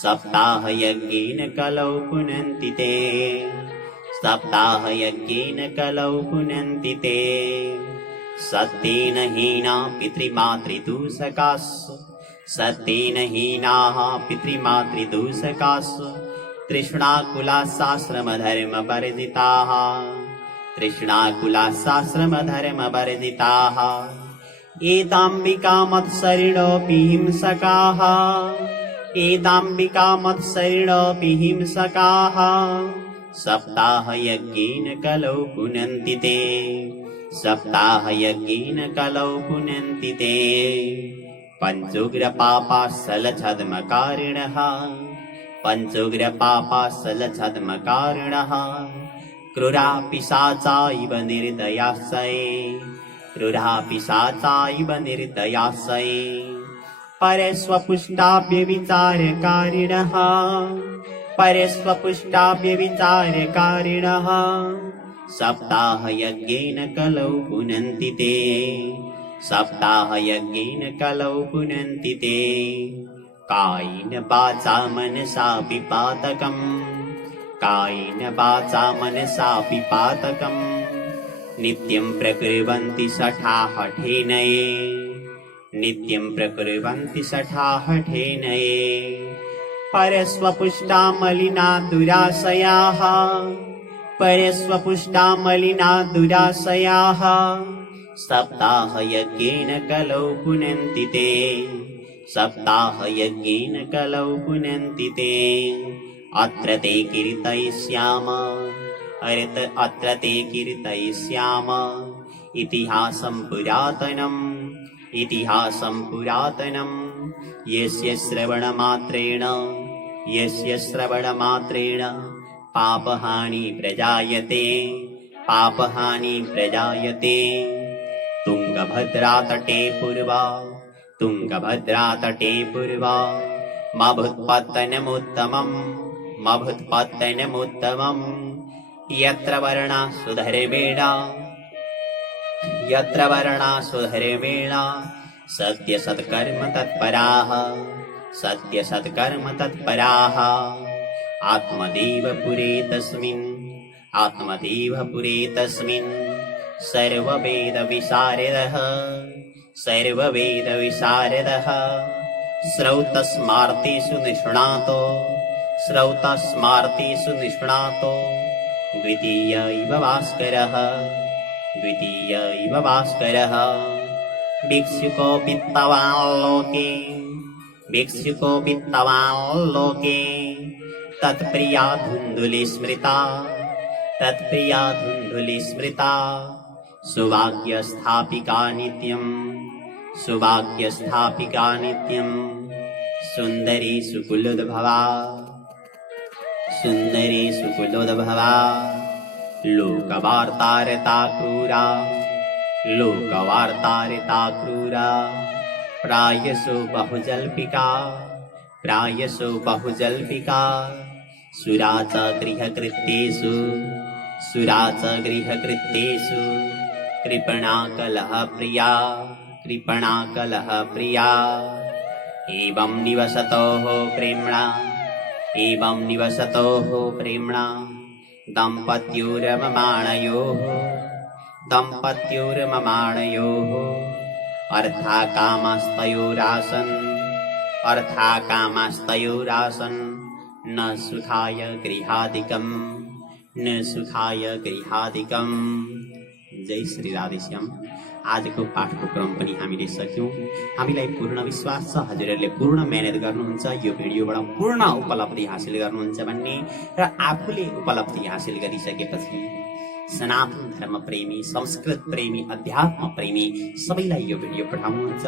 सप्ताहयज्ञेन कलौ पुनन्ति ते सप्ताहयज्ञेन कलौ पुनन्ति ते सत्येन हीना पितृमातृदूषकास् सत्येन हीनाः पितृमातृदूषकास् तृष्णाकुलासाश्रमधर्मवर्जिताः तृष्णाकुलासाश्रमधर्मवर्जिताः एताम्बिका मत्सरिणोऽपि हिंसकाः एताम्बिका मत्सरिणोऽपि हिंसकाः सप्ताहयज्ञेन कलौ पुनन्ति ते सप्ताहयज्ञेन कलौ पुनन्ति ते पञ्चोग्रपापासलछद्मकारिणः पञ्चोग्रपापासलछद्मकारिणः क्रूरा पिशाचा इव निर्दयाश्रये क्रूरा पिशाचा इव निर्दयाश्रये परस्वपुष्टाव्यभिचारकारिणः परस्वपुष्टाव्यभिचारकारिणः सप्ताहयज्ञेन कलौ पुनन्ति ते सप्ताहयज्ञेन कलौ पुनन्ति ते कायेन वाचा मनसा विपातकम् कायेन वाचा मनसा विपातकम् नित्यं प्रकुर्वन्ति शठाहठेनये नित्यं प्रकुर्वन्ति शठाहठेनये परस्वपुष्टा मलिना दुराशयाः परस्वपुष्टा मलिना दुराशयाः सप्ताहयज्ञेन कलौ पुनन्ति ते सप्ताहयज्ञेन कलौ पुनन्ति ते अत्र ते कीर्तयिष्याम अत्र ते कीर्तयिष्याम इतिहासं पुरातनम् इतिहासं पुरातनम् यस्य श्रवणमात्रेण पापहानि प्रजायते पापहानि प्रजायते तुङ्गभद्रातटे पूर्वा मभुत्पत्तनमुत्तमम् यत्र वर्णा सुधर्मेण सत्यसत्कर्म तत्पराः आत्मदेव पुरे तस्मिन् सर्ववेदविशारदः श्रौतस्मार्तेषु निष्णातो द्वितीय इव भास्करः भिक्षुको वित्तवान् लोके तत्प्रिया धुन्धुली स्मृता सुभाग्यस्थापिका नित्यं सुन्दरी सुकुलोद्भवा लोकवार्तारता क्रूरा प्रायसो बहुजल्पिका सुरा च गृहकृत्येषु कृपणा कलहप्रिया एवं निवसतोः प्रेम्णा एवं निवसतोः प्रेम्णा दम्पत्योर्ममाणयोः अर्थाकामस्तयोरासन् न सुखाय गृहादिकम्। जय श्री राधेश्याम। आजको पाठको क्रम पनि हामीले सक्यौं। हामीलाई पूर्ण विश्वास छ हजुरहरूले पूर्ण मेहनत गर्नुहुन्छ, यो भिडियोबाट पूर्ण उपलब्धि हासिल गर्नुहुन्छ भन्ने, र आफूले उपलब्धि हासिल गरिसकेपछि सनातन धर्म प्रेमी, संस्कृत प्रेमी, अध्यात्म प्रेमी सबैलाई यो भिडियो पठाउनुहुन्छ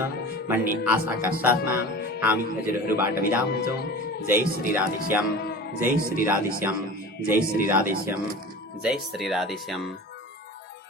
भन्ने आशाका साथमा हामी हजुरहरूबाट बिदा हुन्छौं। जय श्री राधेश्याम, जय श्री राधेश्याम, जय श्री राधेश्याम, जय श्री राधेश्याम।